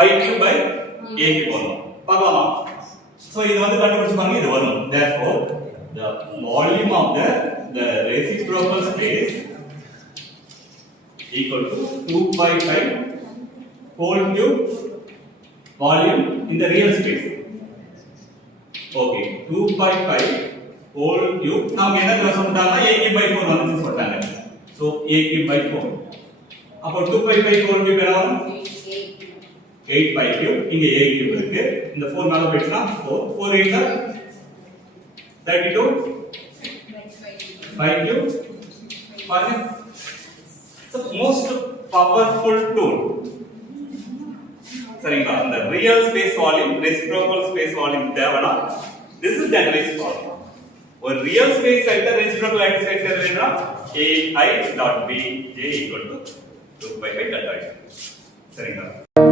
y cube by a cube வரும். பார்க்கலாமா? சோ இது வந்து கண்டுபிடிச்சு பாருங்க, இது வரும். Therefore the volume of the reciprocal space equal to 2 pi pi whole cube volume in the real space. Okay, 2 pi pi whole cube நமக்கு என்ன சொல்றாங்க? a cube by 4 வந்து சொல்றாங்க. So a cube by 4. அப்போ 2 pi pi whole cube என்ன வரும்? 8 pi cube. இங்க a cube இருக்கு. இந்த 4 மேல போயிடுச்சுனா 4 4 8 are 32 5 cube. பாருங்க, so most powerful tool. சரிங்களா? அந்த real space volume reciprocal space volume தேவனா this is generalized formula. ஒரு real space vector reciprocal lattice vector வேணும்னா ai.bj equal to 2 pi by delta. சரிங்களா?